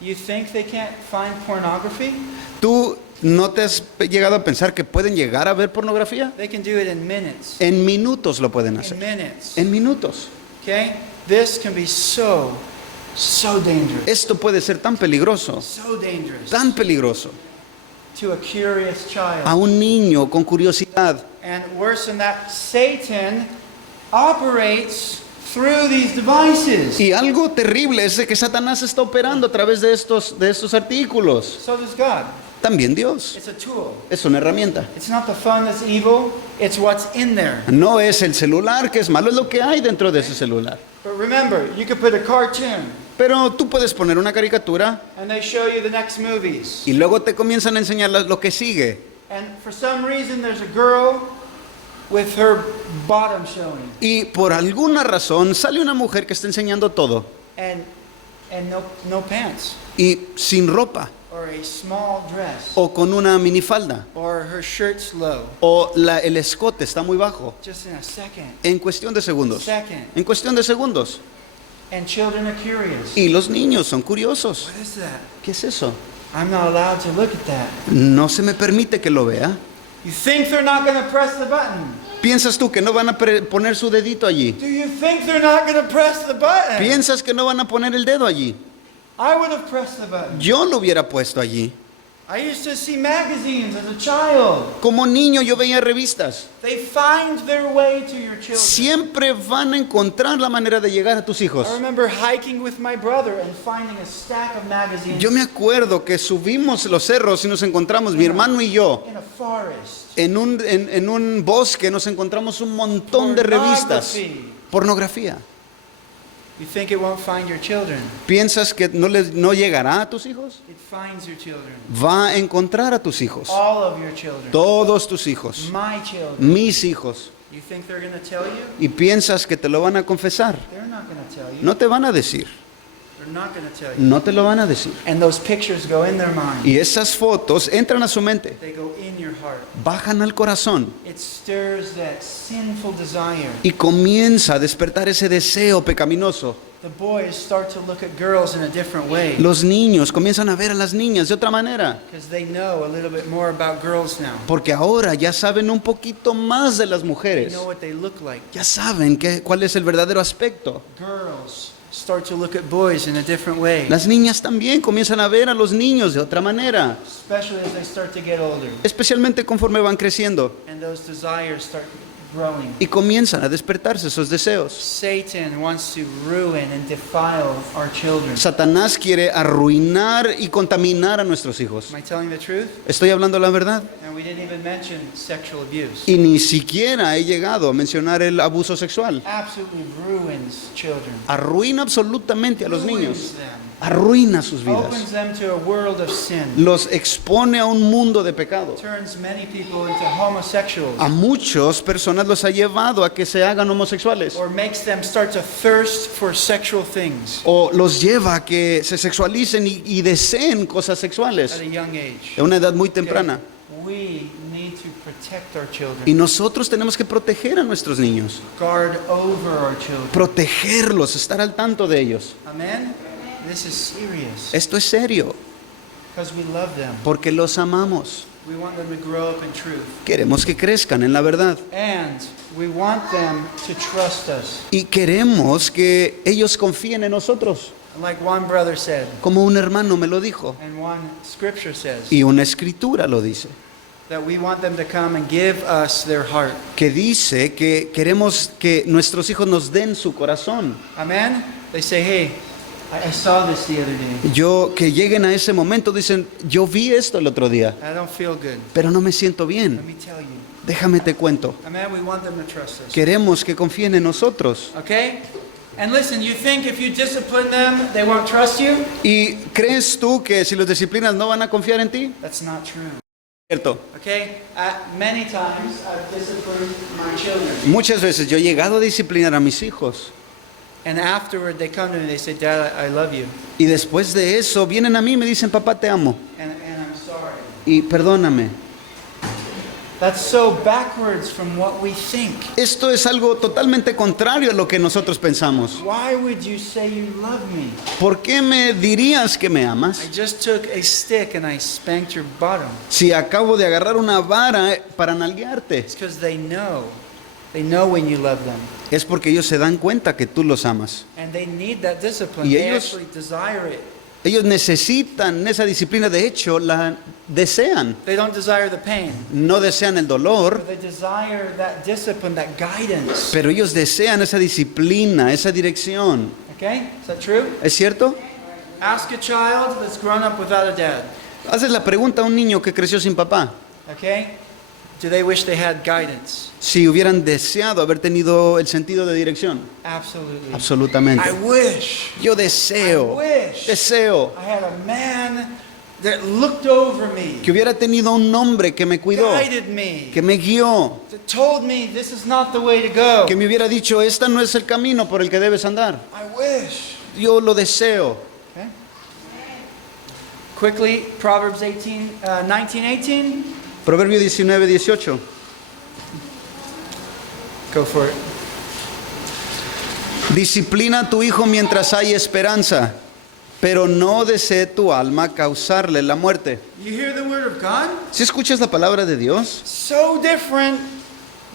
You think they can't find pornography? ¿Tú no te has llegado a pensar que pueden llegar a ver pornografía? They can do it in minutes. En minutos lo pueden In hacer. minutes. En minutos. Okay? This can be so dangerous. Esto puede ser tan peligroso, So dangerous tan peligroso. to a curious child. A un niño con curiosidad. And worse than that, Satan operates through these devices. Y algo terrible es de que Satanás está operando a través de estos artículos. So does God. También Dios. It's a tool. Es una herramienta. It's not the phone that's evil, it's what's in there. No es el celular que es malo, es lo que hay dentro de ese celular. But remember, you could put a cartoon Pero tú puedes poner una caricatura and they show you the next movies. y luego te comienzan a enseñar lo que sigue. And for some reason there's a girl with her bottom showing Y por alguna razón sale una mujer que está enseñando todo and no pants y sin ropa or a small dress o con una minifalda or her shirt's low. o el escote está muy bajo. Just in a second. En cuestión de segundos. Second. En cuestión de segundos. And children are curious. Y los niños son curiosos. What is that? ¿Qué es eso? I'm not allowed to look at that. No se me permite que lo vea. You think they're not going to press the button? ¿Piensas tú que no van a poner su dedito allí? Do you think they're not going to press the button? ¿Piensas que no van a poner el dedo allí? I would have pressed the button. Yo lo hubiera puesto allí. I used to see magazines as a child. Como niño yo veía revistas. They find their way to your children. Siempre van a encontrar la manera de llegar a tus hijos. I remember hiking with my brother and finding a stack of magazines Yo me acuerdo que subimos los cerros y nos encontramos, mi hermano y yo, in a forest. en un bosque, nos encontramos un montón de revistas. Pornography. Pornografía. You think it won't find your children? ¿Piensas que no llegará a tus hijos? It finds your children. Va a encontrar a tus hijos. All of your children. Todos tus hijos. My children. Mis hijos. You think they're going to tell you? Y piensas que te lo van a confesar. They're not going to tell you. No te van a decir. They're not going to tell you. No te lo van a decir. And those pictures go in their mind. Y esas fotos entran a su mente. They go in your heart. Bajan al corazón. It stirs that sinful desire. Y comienza a despertar ese deseo pecaminoso. the boys start to look at girls in a different way. Los niños comienzan a ver a las niñas de otra manera. Because they know a little bit more about girls now. Porque ahora ya saben un poquito más de las They mujeres. know what they look like. Ya saben cuál es el verdadero aspecto. Girls start to look at boys in a different way. Las niñas también comienzan a ver a los niños de otra manera. Especially as they start to get older. Especialmente conforme van creciendo. And those desires start growing. Y comienzan a despertarse esos deseos. Satan wants to ruin and defile our children. Satanás quiere arruinar y contaminar a nuestros hijos. Am I telling the truth? ¿Estoy hablando la verdad? And we didn't even mention sexual abuse. Y ni siquiera he llegado a mencionar el abuso sexual. Absolutely ruins children. Arruina absolutamente a los Ruins niños. them. Arruina sus vidas. Opens them to a world of sin. Los expone a un mundo de pecado. Turns many people into homosexuals. A muchas personas los ha llevado a que se hagan homosexuales. Or makes them start to thirst for sexual things O los lleva a que se sexualicen y deseen cosas sexuales at a young age. a una edad muy Okay? temprana. We need to protect our children. Y nosotros tenemos que proteger a nuestros niños. Guard over our children. Protegerlos, estar al tanto de ellos. Amen? This is serious. Esto es serio, Because we love them. porque los amamos. We want them to grow up in truth. Queremos que crezcan en la verdad. And we want them to trust us. Y queremos que ellos confíen en nosotros. And like one brother said, Como un hermano me lo dijo. and one scripture says, Y una escritura lo dice. that we want them to come and give us their heart. Que dice que queremos que nuestros hijos nos den su corazón. Amen? They say, hey, I saw this the other day. Que lleguen a ese momento, dicen, yo vi esto el otro día, I don't feel good. pero no me siento Let bien. me tell you. Déjame te cuento. Amen? We want them to trust us. Queremos que confíen en nosotros. Okay? And listen, you think if you discipline them, they won't trust you? ¿Y crees tú que si los disciplinas no van a confiar en ti? That's not true. Cierto. Okay? Many times I've disciplined my children. Muchas veces yo he llegado a disciplinar a mis hijos And afterward they come to me and they say, Dad, I love you. y después de eso vienen a mí y me dicen, papá, te amo And I'm sorry. y perdóname. That's so backwards from what we think. Esto es algo totalmente contrario a lo que nosotros pensamos. Why would you say you love me? ¿Por qué me dirías que me I amas just took a stick and I spanked your bottom. si acabo de agarrar una vara para nalguearte? It's because they know. They know when you love them. Es porque ellos se dan cuenta que tú los amas. And they need that discipline. Y They ellos- actually desire it. Ellos necesitan esa disciplina, de hecho, la desean. They don't desire the pain. No desean el dolor, But they desire that discipline, that guidance. pero ellos desean esa disciplina, esa dirección. Okay? Is that true? ¿Es cierto? Ask a child that's grown up without a dad. Haces la pregunta a un niño que creció sin papá. Okay? Do they wish they had guidance? Si hubieran deseado haber tenido el sentido de dirección. Absolutely. Absolutamente. I wish. Yo deseo, I wish deseo I had a man that looked over me, que hubiera tenido un hombre que me cuidó, guided me, que me guió, that told me this is not the way to go. que me hubiera dicho, esta no es el camino por el que debes andar. I wish. Yo lo deseo. Okay? Quickly, Proverbs 19:18. Proverbio 19, 18. Go for it. Disciplina a tu hijo mientras hay esperanza, pero no desee tu alma causarle la muerte. You hear the word of God? Si escuchas la palabra de Dios, So different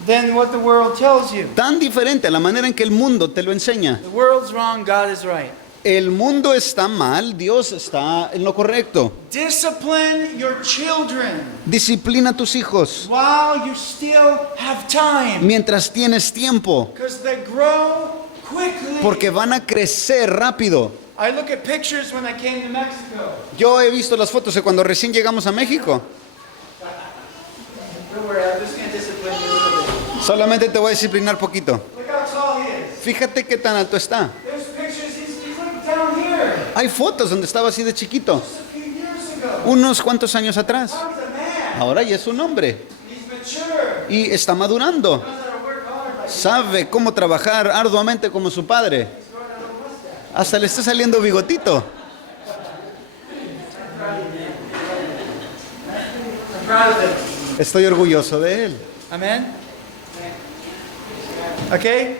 than what the world tells you. tan diferente a la manera en que el mundo te lo enseña. The world's wrong, God is right. El mundo está mal, Dios está en lo correcto. Discipline your children Disciplina a tus hijos while you still have time. mientras tienes tiempo, Because they grow quickly. porque van a crecer rápido. I look at pictures when I came to Mexico. Yo he visto las fotos de cuando recién llegamos a México. Don't worry, I'm just going to discipline you a little bit. Solamente te voy a disciplinar poquito. Look how tall he is. Fíjate qué tan alto está. There's pictures, he's like down here. Hay fotos donde estaba así de chiquito, Just a few years ago. unos cuantos años atrás. Now he's a man. Ahora ya es un hombre He's mature. y está madurando. Knows how to work hard. Sabe cómo trabajar arduamente como su padre. Hasta le está saliendo bigotito. I'm proud of him. Estoy orgulloso de él. Amen? Okay?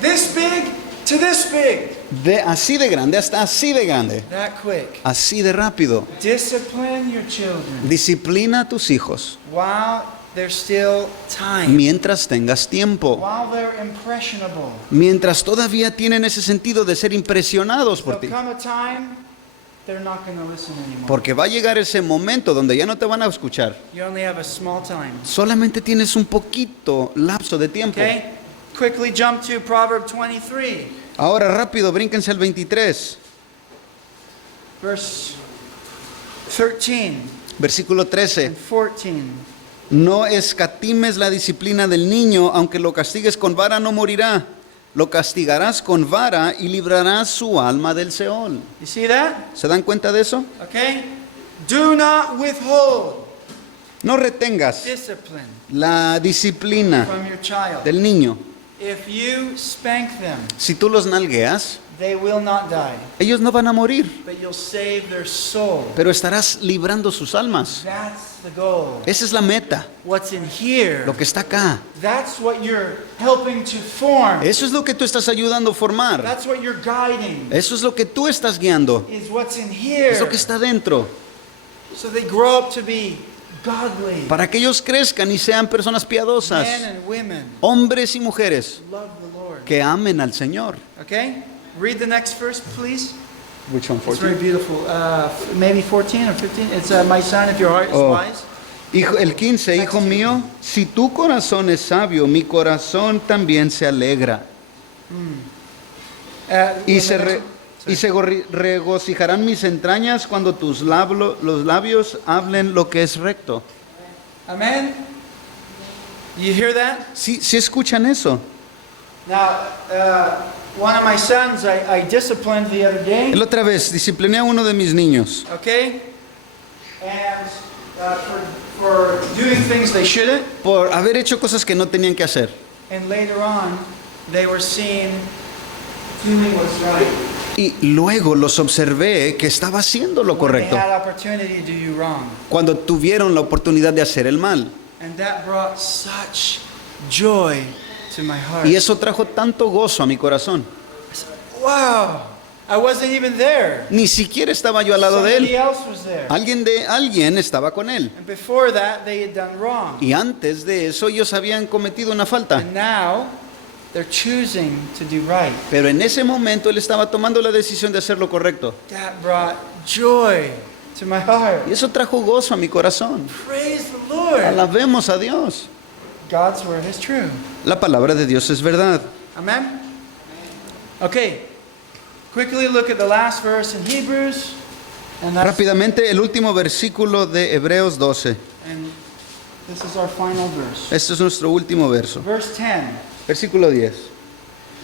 This big to this big, De así de grande hasta así de grande. that quick. Así de rápido. Discipline your children Disciplina a tus hijos while there's still time, mientras tengas tiempo. while they're impressionable. Mientras todavía tienen ese sentido de ser impresionados por ti. There'll come a time they're not going to listen anymore. Porque va a llegar ese momento donde ya no te van a escuchar. You only have a small time. Solamente tienes un poquito lapso de tiempo. Okay? Quickly jump to Proverb 23, Ahora rápido, brínquense al 23, verse 13 versículo 13. and 14. No escatimes la disciplina del niño, aunque lo castigues con vara no morirá. Lo castigarás con vara y librarás su alma del Seol. You see that? ¿Se dan cuenta de eso? Okay? Do not withhold No retengas discipline la disciplina from your child. del niño. If you spank them, Si tú los nalgueas, they will not die, ellos no van a morir, but you'll save their soul. pero estarás librando sus almas. That's the goal. Esa es la meta, What's in here, lo que está acá. that's what you're helping to form. Eso es lo que tú estás ayudando a formar. That's what you're guiding, Eso es lo que tú estás guiando. is what's in here. Es lo que está dentro. So they grow up to be godly Para que ellos crezcan y sean personas piadosas, men and women, hombres y mujeres love the Lord. que amen al Señor. Okay? Read the next verse, please. Which one, It's very beautiful. Maybe 14 or 15. It's my son, if your heart is Oh. wise. Hijo, el 15, hijo mío, si tu corazón es sabio, mi corazón también se alegra. Y se regocijarán mis entrañas cuando los labios hablen lo que es recto. Amen. You hear that? Sí, sí escuchan eso. Now, one of my sons I disciplined the other day. La otra vez, discipliné a uno de mis niños Okay? And for doing things they shouldn't. por haber hecho cosas que no tenían que hacer. And later on, they were seen doing what's right. Y luego los observé que estaba haciendo lo When correcto they had opportunity to do you wrong. cuando tuvieron la oportunidad de hacer el mal. And that brought such joy to my heart. Y eso trajo tanto gozo a mi corazón. Wow, I wasn't even there. Ni siquiera estaba yo al lado de Somebody él. else was there. Alguien estaba con él. And before that, they had done wrong. Y antes de eso ellos habían cometido una falta. And now, they're choosing to do right. Pero en ese momento él estaba tomando la decisión de hacer lo correcto. That brought joy to my heart. Y eso trajo gozo a mi corazón. Praise the Lord. Alabemos a Dios. God's word is true. La palabra de Dios es verdad. Amen? Okay, quickly look at the last verse in Hebrews. And, Rápidamente, el último versículo de Hebreos 12. and this is our final verse. Este es nuestro último verso. Verse 10. Versículo 10.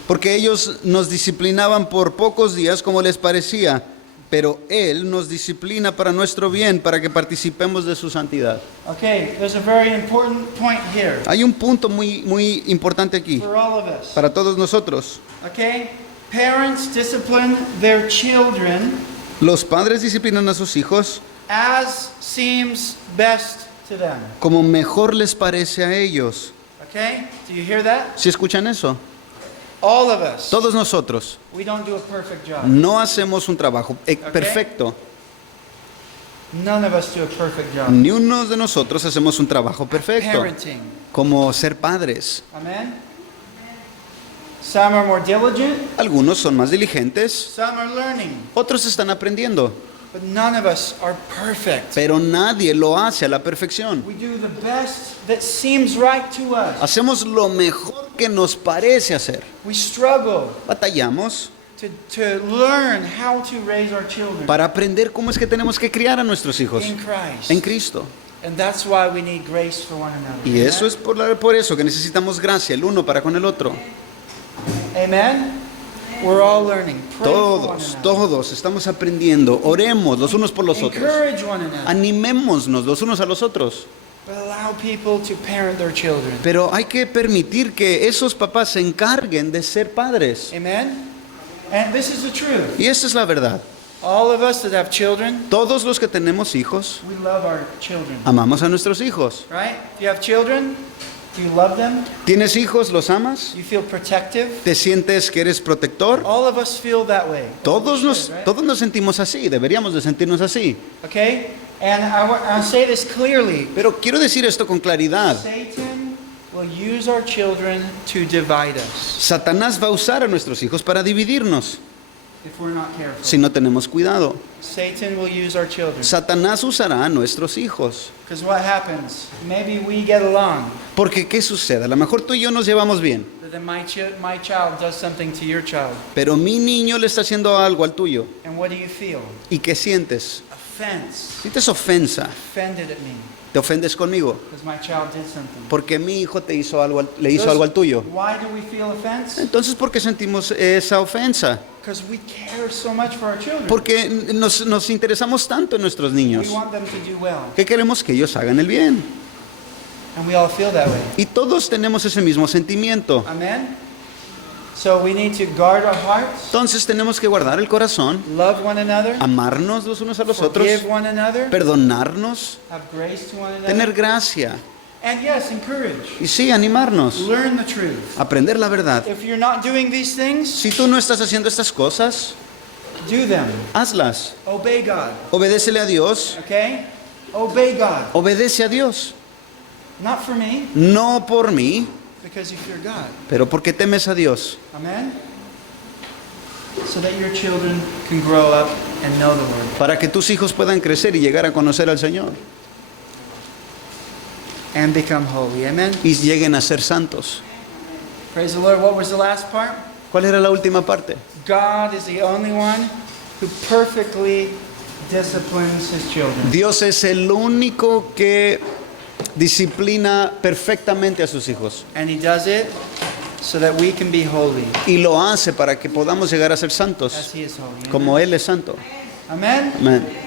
Porque ellos nos disciplinaban por pocos días como les parecía, pero Él nos disciplina para nuestro bien, para que participemos de su santidad. Okay, there's a very important point here Hay un punto muy importante aquí, for all of us. para todos nosotros. Okay? Parents discipline their children Los padres disciplinan a sus hijos as seems best to them. como mejor les parece a ellos. Okay? Do you hear that? ¿Sí escuchan eso? All of us. Todos nosotros We don't do a perfect job. no hacemos un trabajo perfecto. None of us do a perfect job. Ni uno de nosotros hacemos un trabajo perfecto, Parenting. como ser padres. Amen? Some are more diligent, Algunos son más diligentes, some are learning, otros están aprendiendo, but none of us are perfect. pero nadie lo hace a la perfección. We do the best that seems right to us. Hacemos lo mejor que nos parece hacer. We struggle Batallamos to learn how to raise our children para aprender cómo es que tenemos que criar a nuestros hijos in Christ. en Cristo. And that's why we need grace for one another. Y eso es por eso que necesitamos gracia el uno para con el otro. Amen? We're all learning. Pray for one another. Todos estamos aprendiendo. Oremos los unos por los otros. Encourage one another. Animémonos los unos a los otros. But allow people to parent their children. Pero hay que permitir que esos papás se encarguen de ser padres. Amen? And this is the truth. Y esta es la verdad. All of us that have children, Todos los que tenemos hijos, we love our children. amamos a nuestros hijos. Right? If you have children, Do you love them? ¿Tienes hijos? ¿Los amas? Do you feel protective? ¿Te sientes que eres protector? All of us feel that way. Todos nos sentimos así, deberíamos de sentirnos así. Okay? And I'll say this clearly. Pero quiero decir esto con claridad. Satan will use our children to divide us Satanás va a usar a nuestros hijos para dividirnos if we're not careful. si no tenemos cuidado. Satan will use our children. Satanás usará a nuestros hijos. Because what happens? Maybe we get along, Porque ¿qué sucede? A lo mejor tú y yo nos llevamos bien, but then my child does something to your child. pero mi niño le está haciendo algo al tuyo. And what do you feel? ¿Y qué sientes? Offense. Sientes ofensa. Offended at me ¿Te ofendes conmigo? because my child did something. Porque mi hijo le hizo algo al tuyo. Why do we feel offense? Entonces, ¿por qué sentimos esa ofensa? Because we care so much for our children. Porque nos interesamos tanto en nuestros niños We want them to do well. que queremos que ellos hagan el bien. And we all feel that way. Y todos tenemos ese mismo sentimiento. Amen? So we need to guard our hearts, Entonces tenemos que guardar el corazón, love one another, amarnos los unos a los otros, forgive one another, perdonarnos, have grace to one another, tener gracia and yes, encourage. y sí, animarnos, Learn the truth. aprender la verdad. If you're not doing these things, Si tú no estás haciendo estas cosas, do them. hazlas. Obey God. Obedécele a Dios, Okay? Obey God. obedece a Dios. Not for me, No por mí, because you fear God. pero porque temes a Dios. Amen? So that your children can grow up and know the Lord. Para que tus hijos puedan crecer y llegar a conocer al Señor And become holy. Amen? y lleguen a ser santos. Praise the Lord. What was the last part? ¿Cuál era la última parte? God is the only one who perfectly disciplines his children. Dios es el único que disciplina perfectamente a sus hijos And he does it so that we can be holy y lo hace para que podamos llegar a ser santos as he is holy. Amen? como Él es santo. Amen? Amén.